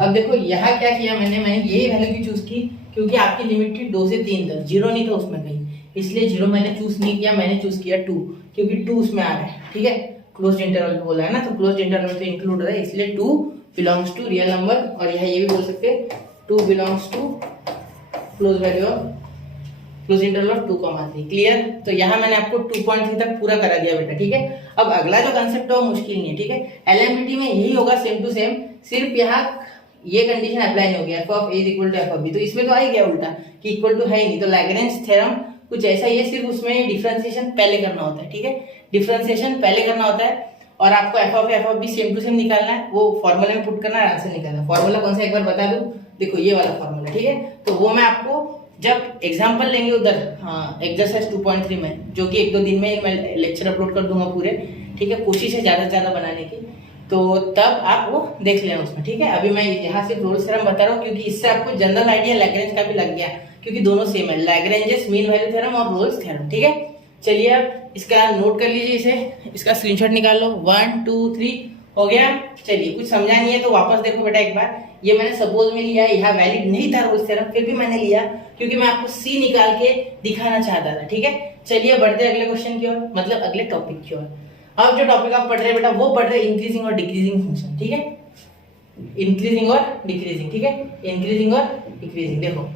अब देखो यहाँ क्या किया मैंने यही वैल्यू की चूज की, क्योंकि आपकी लिमिट थी 2 से 3 तक, 0 नहीं था उसमें कहीं, इसलिए 0 मैंने चूज नहीं किया, मैंने चूज किया 2, क्योंकि 2 उसमें आ रहा है, ठीक है, क्लोज्ड इंटरवल बोला है ना, तो क्लोज्ड इंटरवल में तो इंक्लूड हो रहा है, इसलिए 2 बिलोंग्स टू रियल नंबर, और यहाँ ये भी बोल सकते हैं 2 belongs to close value of close interval of 2,3। Clear, तो यहाँ मैंने आपको 2.3 तक पूरा करा दिया बेटा, ठीक है। अब अगला जो कंसेप्ट है वो मुश्किल नहीं है, ठीक है, एलएमटीटी में यही होगा सेम टू सेम, सिर्फ यहाँ ये कंडीशन अप्लाई नहीं होगी, f of a equal to f of b, तो इसमें तो आ ही गया उल्टा कि इक्वल टू है ही नहीं, तो लैग्रेंज थ्योरम कुछ ऐसा ही है, सिर्फ उसमें डिफरेंशिएशन पहले करना होता है, ठीक है, डिफरेंशिएशन पहले करना होता है, और आपको f of b same to same निकालना है, वो फॉर्मूले में पुट करना है, आंसर निकालना है। फॉर्मूला कौन सा एक बार बता दूं, देखो ये वाला फॉर्मूला, ठीक है, तो वो मैं आपको जब एग्जाम्पल लेंगे उधर, हाँ एक्सरसाइज 2.3 में, जो कि 1-2 दिन में मैं लेक्चर अपलोड कर दूंगा पूरे, ठीक है, कोशिश है ज्यादा से ज्यादा बनाने की, तो तब आप वो देख लेना उसमें, ठीक है। अभी मैं यहाँ से रोल्स थ्योरम बता रहा हूँ, क्योंकि इससे आपको जनरल आइडिया लैग्रेंज का भी लग गया, क्योंकि दोनों सेम है, लैग्रेंजेस मीन वैल्यू थ्योरम और रोल्स थ्योरम, ठीक है। चलिए अब इसका नोट कर लीजिए, इसे इसका स्क्रीनशॉट निकाल लो, 1 2 3 हो गया। चलिए कुछ समझा नहीं है तो वापस देखो बेटा एक बार, ये मैंने सपोज में लिया, यहाँ वैलिड नहीं था रोल्स थ्योरम, फिर भी मैंने लिया क्योंकि मैं आपको सी निकाल के दिखाना चाहता था, ठीक है। चलिए बढ़ते अगले क्वेश्चन की ओर, मतलब अगले टॉपिक की ओर। अब जो टॉपिक आप पढ़ रहे हैं बेटा, वो पढ़ रहे हैं इंक्रीजिंग और डिक्रीजिंग फंक्शन, ठीक है, इंक्रीजिंग और डिक्रीजिंग, ठीक है, इंक्रीजिंग और डिक्रीजिंग। देखो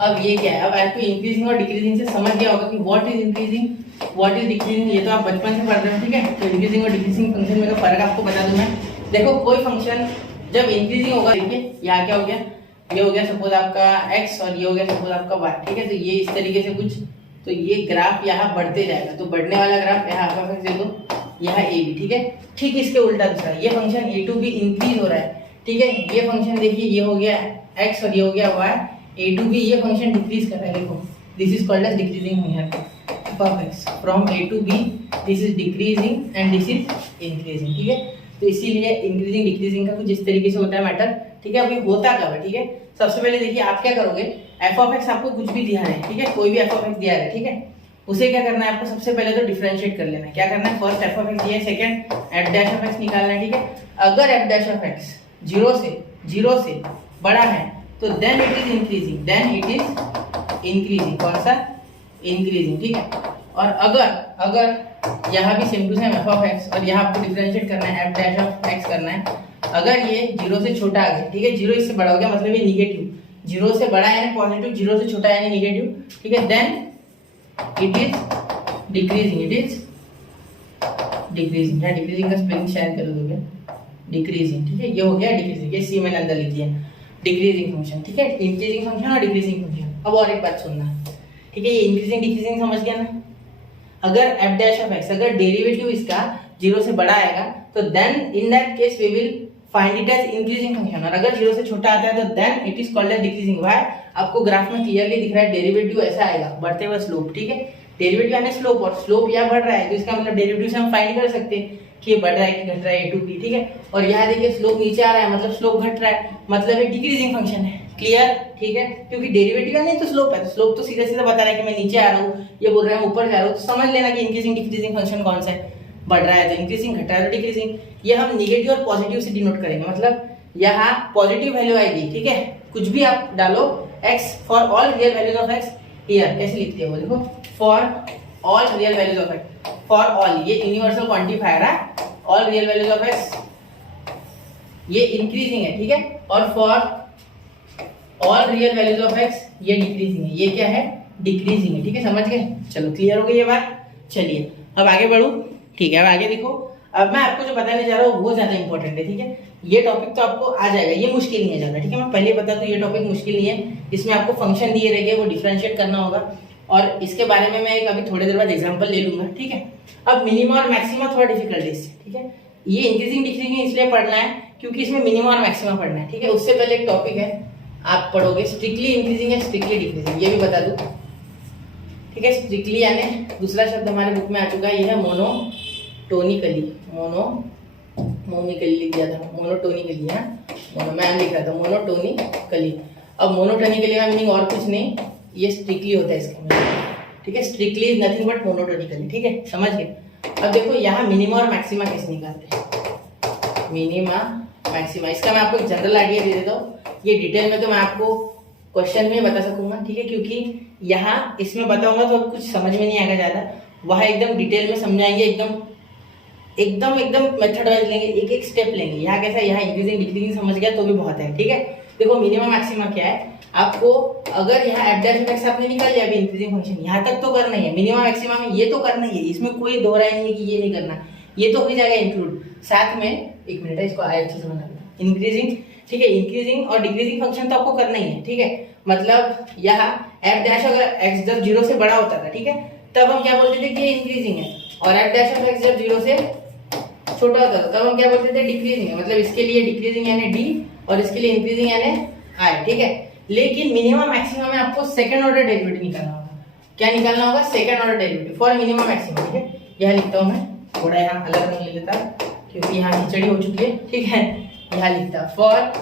अब ये क्या है, अब आपको इंक्रीजिंग और डिक्रीजिंग से समझ गया होगा कि what is increasing what is decreasing, ये तो आप बचपन से पढ़ रहे हो, ठीक है। तो इंक्रीजिंग और डिक्रीजिंग फंक्शन में का फर्क आपको बता दूं मैं। देखो कोई फंक्शन जब इंक्रीजिंग होगा, देखिए यहाँ क्या हो गया, ये हो गया सपोज आपका x और ये हो गया सपोज आपका y, ठीक है। तो ये इस तरीके से कुछ, तो ये ग्राफ यहाँ बढ़ते जाएगा, तो बढ़ने वाला ग्राफ यहाँ f दे दो, यहाँ a b, ठीक है। ठीक इसके उल्टा दूसरा, ये function a to b increase हो रहा है, ठीक है। ये फंक्शन देखिए, ये हो गया x और ये हो गया y, a टू b ये फंक्शन डिक्रीज कर रहा है, देखो this is called as decreasing function of x from a to b, this is decreasing and this is increasing, ठीक है। तो इसीलिए इंक्रीजिंग डिक्रीजिंग का कुछ इस तरीके से होता है मैटर, ठीक है। अभी होता कब है, ठीक है। सबसे पहले देखिए आप क्या करोगे, f ऑफ x आपको कुछ भी दिया है, ठीक है, कोई भी f ऑफ x दिया है, ठीक है, उसे क्या करना है आपको, सबसे पहले तो डिफरेंशिएट कर लेना है। क्या करना है, फर्स्ट f ऑफ x दिया है, second f dash of x निकालना है, ठीक है। अगर f dash of x zero से बड़ा है तो then it is increasing, then it is increasing, कौन सा, इंक्रीजिंग, ठीक है। और अगर यहाँ भी same to same f of x और यहाँ आपको डिफरेंशिएट करना है f डैश ऑफ x करना है, अगर ये 0 से छोटा आ गया, ठीक है, 0 इससे बड़ा हो गया मतलब ये निगेटिव, 0 से बड़ा यानी पॉजिटिव, 0 से छोटा यानी निगेटिव, ठीक है, then it is decreasing, it is decreasing. यहाँ डिक्रीजिंग का स्पेलिंग शेयर कर दोगे, डिक्रीजिंग, ठीक है। ये हो गया डिक्रीजिंग, ये सी मैंने अंदर लिख दिया, डिक्रीजिंग फंक्शन, ठीक है, इंक्रीजिंग फंक्शन और डिक्रीजिंग फंक्शन। अब और एक बात सुनना, ठीक है, ये इंक्रीजिंग डिक्रीजिंग समझ गया ना। अगर f डैश ऑफ x, अगर डेरिवेटिव इसका 0 से बड़ा आएगा तो then in that case we will find it as increasing function, और अगर 0 से छोटा आता है तो then it is called as decreasing. Why, आपको ग्राफ में क्लियरली दिख रहा है डेरिवेटिव ऐसा आएगा, बढ़ते हुए स्लोप, ठीक है। डेरिवेटिव यानी स्लोप, और स्लोप यहाँ बढ़ रहा है तो इसका मतलब डेरिवेटिव से हम फाइंड कर सकते हैं कि ये बढ़ रहा है कि घट रहा है, a टू b, ठीक है। और यहाँ देखिए स्लोप नीचे आ रहा है मतलब स्लोप घट रहा है, मतलब ये डिक्रीजिंग फंक्शन है, क्लियर, ठीक है। क्योंकि डेरिवेटिव का नहीं तो स्लोप है, तो स्लोप तो सीधा सीधा बता रहा है कि मैं नीचे आ रहा हूँ, ये बोल रहा है ऊपर जा रहा हूँ, तो समझ लेना कि इंक्रीजिंग डिक्रीजिंग फंक्शन कौन सा है, बढ़ रहा है तो इंक्रीजिंग, घट रहा है तो डिक्रीजिंग। ये हम निगेटिव और पॉजिटिव से डिनोट करेंगे, मतलब यहाँ पॉजिटिव वैल्यू आएगी, ठीक है, कुछ भी आप डालो, x for all real values of x, here कैसे लिखते हैं वो देखो, for all real values of x, for all ये यूनिवर्सल क्वांटिफायर है, all real values of x ये इंक्रीजिंग है, ठीक है, और for all real values of x ये डिक्रीजिंग है, ये क्या है, डिक्रीजिंग है, ठीक है, समझ गए। चलो क्लियर हो गई ये बात, चलिए अब आगे बढ़ू, ठीक है। अब आगे देखो, अब मैं आपको जो बताने जा रहा हूँ वो ज्यादा इंपॉर्टेंट है, ठीक है। ये टॉपिक तो आपको आ जाएगा, ये मुश्किल नहीं है ज्यादा, ठीक है। मैं पहले बता दूं ये टॉपिक मुश्किल नहीं है, इसमें आपको फंक्शन दिए रहेंगे, वो डिफरेंशिएट करना होगा, और इसके बारे में मैं एक अभी थोड़ी देर बाद एग्जांपल ले लूंगा, ठीक है। अब मिनिमा और मैक्सिमा थोड़ा डिफिकल्ट है इससे, ठीक है। ये इंक्रीजिंग डिक्रीजिंग इसलिए पढ़ना है क्योंकि इसमें मिनिमा और मैक्सिमा पढ़ना है, ठीक है। उससे पहले एक टॉपिक है आप पढ़ोगे, स्ट्रिक्टली इंक्रीजिंग है, स्ट्रिक्टली डिक्रीजिंग, ये भी बता दूं, ठीक है। स्ट्रिक्टली यानी दूसरा शब्द हमारे बुक में आ चुका है, ये है मोनोटोनिकली, मोनोटोनिकली लिख दिया था, मोनोटोनिकली, हाँ मोनो मैं लिख रहा था मोनोटोनिकली। अब मोनोटोनिकली का मीनिंग और कुछ नहीं, ये स्ट्रिक्टली होता है इसका मीनिंग, ठीक है। Strictly is nothing but monotonically, ठीक है, समझ गए। अब देखो यहाँ मिनिमा और मैक्सिमा कैसे निकालते हैं, मिनिमा मैक्सिमा, इसका मैं आपको एक जनरल आइडिया दे देता हूँ, ये डिटेल में तो मैं आपको क्वेश्चन में बता सकूंगा, ठीक है, क्योंकि यहाँ इसमें बताऊंगा तो कुछ समझ में नहीं आएगा ज्यादा, वहाँ एकदम डिटेल में समझाएंगे, एकदम मेथड वाइज लेंगे, एक एक स्टेप लेंगे। यहाँ कैसा, यहाँ इंक्रीजिंग डिक्रीजिंग समझ गया तो भी बहुत है, ठीक है। देखो मिनिमा मैक्सिमा क्या है, आपको अगर यहाँ एफ डैश ऑफ एक्स आपने निकाल लिया अभी इंक्रीजिंग फंक्शन, यहाँ तक तो करना ही है, मिनिमा मैक्सिमा में ये तो करना ही है, इसमें कोई दो राय नहीं है कि ये नहीं करना, ये तो हो जाएगा इंक्लूड। साथ में एक मिनट है, इसको अच्छे से बना इंक्रीजिंग, ठीक है, इंक्रीजिंग और डिक्रीजिंग फंक्शन तो आपको करना ही है, ठीक है। मतलब यहाँ एफ डैश अगर एक्स जब 0 से बड़ा होता था, ठीक है, तब हम क्या बोलते थे कि ये इंक्रीजिंग है, और एफ डैश ऑफ एक्स जब 0 से छोटा होता था तब हम क्या बोलते थे, डिक्रीजिंग है। मतलब इसके लिए डिक्रीजिंग यानी डी और इसके लिए इंक्रीजिंग यानी आई, ठीक है। लेकिन मिनिमम मैक्सिमम में आपको सेकंड ऑर्डर डेरिवेटिव निकालना होगा। क्या निकालना होगा, second order derivative for minimum maximum, ठीक है। यहाँ लिखता हूँ मैं, थोड़ा यहाँ अलग रंग ले लेता क्योंकि यहाँ खिचड़ी हो चुकी है, ठीक है। यहाँ लिखता फॉर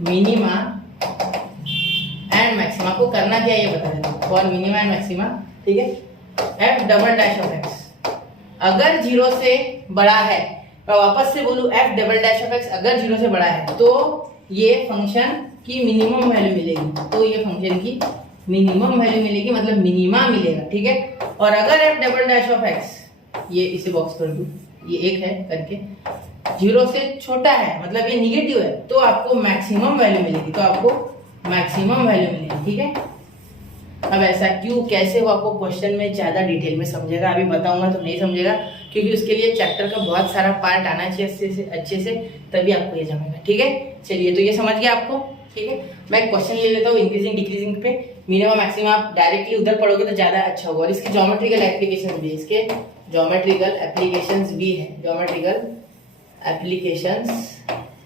मिनिमा एंड मैक्सिमा, को करना क्या ये बता देता हूँ, फॉर मिनिमा एंड मैक्सिमा, ठीक है। F double dash of x अगर 0 से बड़ा है, मैं वापस से बोलूं F double dash of x अगर 0 से बड़ा है तो ये फंक्शन की मिनिमम वैल्यू मिलेगी, तो ये फंक्शन की मिनिमम वैल्यू मिलेगी, मतलब मिनिमा मिलेगा, ठीक है। और अगर F double dash of x, ये इसे बॉक्स कर दूं, ये एक है करके, 0 से छोटा है मतलब ये निगेटिव है, तो आपको मैक्सिमम वैल्यू मिलेगी, तो आपको मैक्सिमम वैल्यू मिलेगी, ठीक है। अब ऐसा क्यों कैसे हो आपको क्वेश्चन में ज्यादा डिटेल में समझेगा, अभी बताऊंगा तो नहीं समझेगा, क्योंकि उसके लिए चैप्टर का बहुत सारा पार्ट आना चाहिए अच्छे से, तभी आपको ये जमेगा, ठीक है। चलिए तो ये समझ गया आपको। ठीक है। मैं क्वेश्चन ले लेता हूँ इंक्रीजिंग डिक्रीजिंग पे, मिनिमम मैक्सिमम आप डायरेक्टली उधर पढ़ोगे तो ज्यादा अच्छा होगा। और इसकी ज्योमेट्रिकल एप्लीकेशन भी है, इसके ज्योमेट्रिकल एप्लीकेशंस भी है, ज्योमेट्रिकल एप्लीकेशंस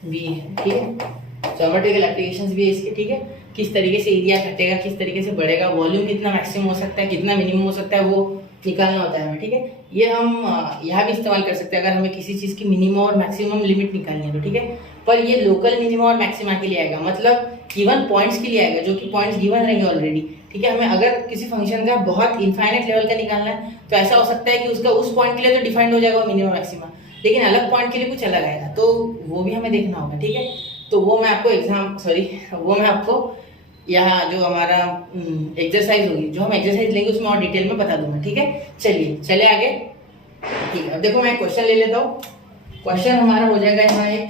भी है, ठीक है। ज्योमेट्रिकल एप्लीकेशंस भी है इसके, ठीक है। किस तरीके से एरिया घटेगा, किस तरीके से बढ़ेगा, वॉल्यूम कितना मैक्सिमम हो सकता है, कितना मिनिमम हो सकता है, वो निकालना होता है हमें, ठीक है। ये हम यहाँ भी इस्तेमाल कर सकते हैं अगर हमें किसी चीज़ की मिनिमम और मैक्सिमम लिमिट निकालनी है तो, ठीक है। पर ये लोकल मिनिमम और मैक्सिमा के लिए आएगा, मतलब गिवन पॉइंट्स के लिए आएगा, जो कि पॉइंट्स गिवन रहेंगे ऑलरेडी, ठीक है। हमें अगर किसी फंक्शन का बहुत इनफाइनाइट लेवल का निकालना है तो ऐसा हो सकता है कि उसका उस पॉइंट के लिए तो डिफाइंड हो जाएगा मिनिमम मैक्सिमा, लेकिन अलग पॉइंट के लिए कुछ अलग आएगा, तो वो भी हमें देखना होगा, ठीक है। तो वो मैं आपको यहाँ जो हमारा एक्सरसाइज होगी, जो हम एक्सरसाइज लेंगे उसमें और डिटेल में बता दूंगा, ठीक है। चलिए आगे, ठीक है। अब देखो मैं क्वेश्चन ले लेता हूँ। क्वेश्चन हमारा हो जाएगा यहाँ एक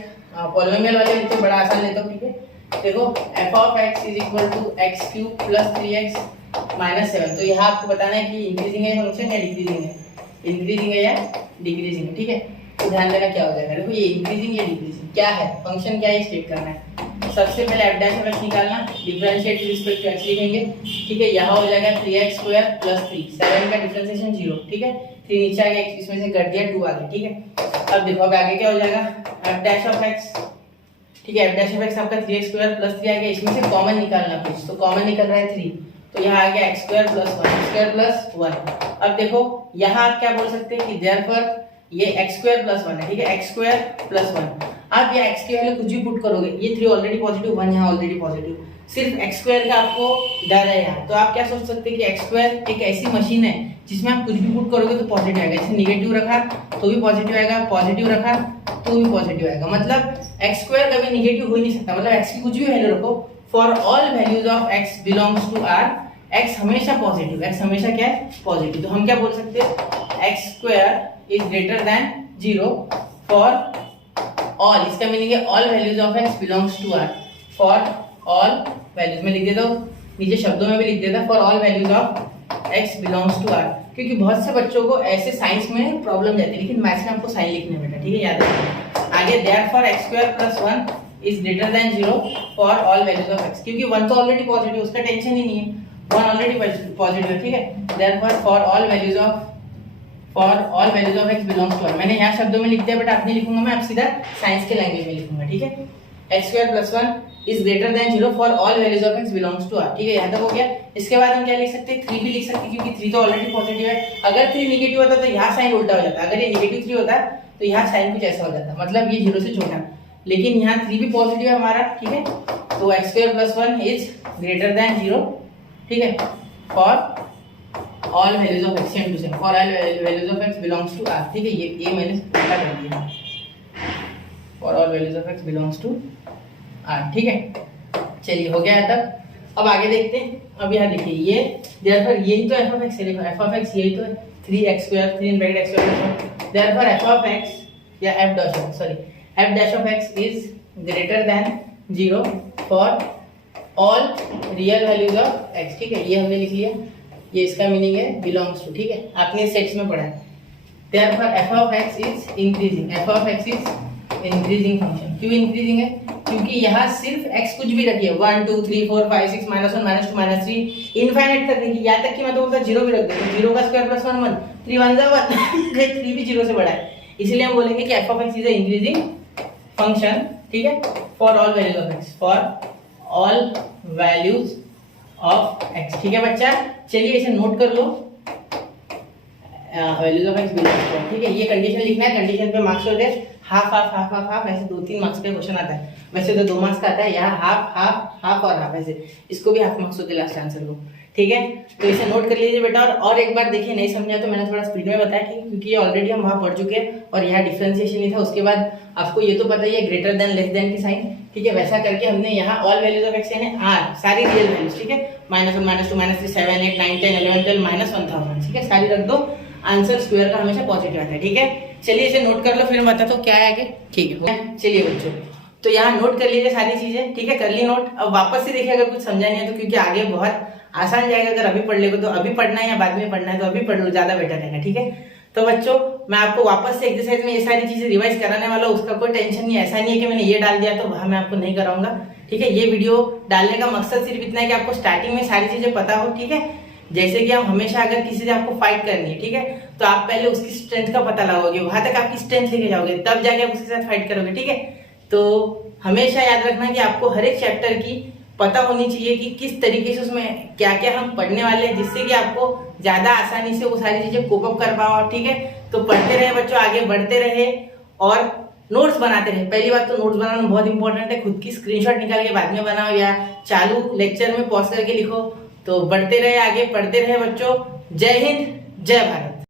पॉलिनोमियल वाले लेते हैं, बड़ा आसान लेता हूँ, ठीक है। देखो f of x is equal to x cube plus 3x minus 7। तो यहाँ आपको बताना है कि इंक्रीजिंग है फंक्शन या डिक्रीजिंग है, इंक्रीजिंग है या डिक्रीजिंग है, ठीक है। तो ध्यान देना क्या हो जाएगा। देखो ये इंक्रीजिंग या डिक्रीजिंग क्या है, फंक्शन क्या है स्टेट करना है। सबसे पहले f डैश ऑफ x निकालना, differentiate with respect to x लिखेंगे, ठीक है। यहाँ हो जाएगा 3x स्क्वायर प्लस 3, 7 का डिफरेंशिएशन 0, ठीक है। 3 नीचे आ गया, इसमें से कट दिया 2 आ गया, ठीक है। अब देखो अब आगे क्या हो जाएगा, f डैश ऑफ x, ठीक है। f डैश ऑफ x आपका 3x स्क्वायर प्लस 3 आ गया, इसमें से कॉमन निकालना कुछ, तो कॉमन निकल रहा है 3, तो यहाँ आ गया x square plus 1, x square plus 1। अब देखो यहाँ आप क्या बोल सकते हैं कि देयरफॉर ये x स्क्वायर प्लस 1 है, ठीक है। x स्क्वायर प्लस 1, आप या x के वैल्यू कुछ भी पुट करोगे, ये 3 ऑलरेडी पॉजिटिव, 1 यहाँ ऑलरेडी पॉजिटिव, सिर्फ x स्क्वायर का आपको डर है यहाँ। तो आप क्या सोच सकते हैं कि x स्क्वायर एक ऐसी मशीन है जिसमें आप कुछ भी पुट करोगे तो पॉजिटिव आएगा। जैसे निगेटिव रखा तो भी पॉजिटिव आएगा, पॉजिटिव रखा तो भी पॉजिटिव आएगा, मतलब x स्क्वायर कभी निगेटिव हो ही नहीं सकता। मतलब x की कुछ भी वैल्यू रखो, for all values of x belongs to R, x हमेशा पॉजिटिव, x हमेशा क्या है पॉजिटिव। तो हम क्या बोल सकते हैं, x square is greater than 0 for all, इसका मीनिंग है all values of x belongs to R, for all values में लिख देता हूँ, नीचे शब्दों में भी लिख देता, for all values of x belongs to R। क्योंकि बहुत से बच्चों को ऐसे साइंस में प्रॉब्लम जाती है, लेकिन मैथ्स में आपको साइन लिखने बेटा, ठीक है, याद रखिए। आगे therefore x square plus 1 is greater than 0 for all values of x, क्योंकि 1 तो ऑलरेडी पॉजिटिव, उसका टेंशन ही नहीं है, 1 ऑलरेडी पॉजिटिव है, ठीक है। Therefore for all values of x belongs to R, मैंने यहाँ शब्दों में लिख दिया बेटा, आप नहीं लिखूंगा मैं, आप सीधा साइंस के लैंग्वेज में लिखूंगा, ठीक है। x square plus 1 is greater than 0 for all values of x belongs to R, ठीक है, यहाँ तक हो गया। इसके बाद हम क्या लिख सकते हैं, 3 भी लिख सकते हैं, क्योंकि 3 तो ऑलरेडी पॉजिटिव है। अगर 3 नेगेटिव होता तो यहाँ साइन उल्टा हो जाता, अगर ये नेगेटिव 3 होता तो यहाँ साइन कुछ ऐसा हो जाता, मतलब ये 0 से छोटा, लेकिन यहाँ 3 भी पॉजिटिव है हमारा, ठीक है। तो x square plus 1 is greater than 0, ठीक है, for all values of x and to for all values of x belongs to R, ठीक है। ये मैंने उल्टा कर दिया, for all values of x belongs to R, ठीक है। चलिए हो गया है तब। अब आगे देखते हैं। अब यहाँ देखिए ये देयरफॉर यही तो f ऑफ x है, देखो f ऑफ x यही तो है 3x square, 3 in bracket x square, therefore f of x या f dash of x is greater than 0 for all real values of x, ठीक है। ये हमने लिख लिया, ये इसका मीनिंग है बिलोंग्स टू, ठीक है, आपने सेट्स में पढ़ा है। Therefore f of x is increasing, f of x is increasing function. क्यों इंक्रीजिंग है, क्योंकि यहाँ सिर्फ x कुछ भी रखिए, 1 2 3 4 5 6 -1 -2 -3 इनफाइनाइट तक देखिए, यहाँ तक कि मैं तो बोलता 0 भी रख देता, 0 का स्क्वायर प्लस 1 1, 3 1 जा 1 3 भी 0 से बड़ा है, इसलिए हम बोलेंगे कि f of x is a increasing function, ठीक है, for all values of x, for all values of x, ठीक है बच्चा। चलिए इसे नोट कर लो, values of x belongs to, ठीक है। ये कंडीशन लिखना है, कंडीशन पे मार्क्स होते हैं half half half half half, ऐसे 2-3 मार्क्स का क्वेश्चन आता है, वैसे तो 2 मार्क्स का आता है, यहाँ हाफ हाफ हाफ और हाफ, ऐसे इसको भी हाफ मार्क्स होते लास्ट आंसर को, ठीक है। तो इसे नोट कर लीजिए बेटा। और एक बार देखिए, नहीं समझा तो मैंने थोड़ा स्पीड में बताया, ठीक है, क्योंकि ये ऑलरेडी हम वहाँ पढ़ चुके हैं और यहाँ डिफरेंशिएशन ही था। उसके बाद आपको ये तो पता ही है ग्रेटर देन लेस देन की साइन, ठीक है, वैसा करके हमने यहाँ ऑल वैल्यूज ऑफ x यानी R सारी रियल वैल्यूज, ठीक है, -1 -2 -3 7 8 9 10 11 12 -1000, ठीक है, सारी रख दो, आंसर स्क्वायर का हमेशा पॉजिटिव आता है, ठीक है। चलिए इसे नोट कर लो, फिर मैं बताता हूँ क्या है आगे, ठीक है। चलिए बच्चों, तो यहाँ नोट कर लीजिए सारी चीजें, ठीक है, कर ली नोट। अब वापस से देखिए अगर कुछ समझा नहीं है तो, क्योंकि आगे बहुत आसान जाएगा। अगर अभी पढ़ लेगा तो अभी पढ़ना है या बाद में पढ़ना है तो अभी पढ़ लो, ज्यादा बेटर रहेगा, ठीक है। तो बच्चों मैं आपको वापस से एक्सरसाइज में ये सारी चीजें रिवाइज कराने वाला हूँ, उसका कोई टेंशन नहीं। ऐसा नहीं है कि मैंने ये डाल दिया तो वह मैं आपको नहीं कराऊंगा, ठीक है। ये वीडियो डालने का मकसद सिर्फ इतना है कि आपको स्टार्टिंग में सारी चीजें पता हो, ठीक है। जैसे कि हम हमेशा अगर किसी से आपको फाइट करनी है, ठीक है, तो आप पहले उसकी स्ट्रेंथ का पता लगाओगे, वहां तक आपकी स्ट्रेंथ लेके जाओगे, तब जाके आप उसके साथ फाइट करोगे, ठीक है। तो हमेशा याद रखना कि आपको हर एक चैप्टर की पता होनी चाहिए कि किस तरीके से उसमें क्या क्या हम पढ़ने वाले हैं, जिससे कि आपको ज्यादा आसानी से वो सारी चीजें कोप अप कर पाओ, ठीक है। तो पढ़ते रहे बच्चों, आगे बढ़ते रहे और नोट्स बनाते रहे। पहली बात तो नोट्स बनाना बहुत इंपॉर्टेंट है, खुद की स्क्रीनशॉट निकाल के बाद में बनाओ या चालू लेक्चर में पॉज करके लिखो। तो बढ़ते रहे, आगे पढ़ते रहे बच्चों। जय हिंद, जय भारत।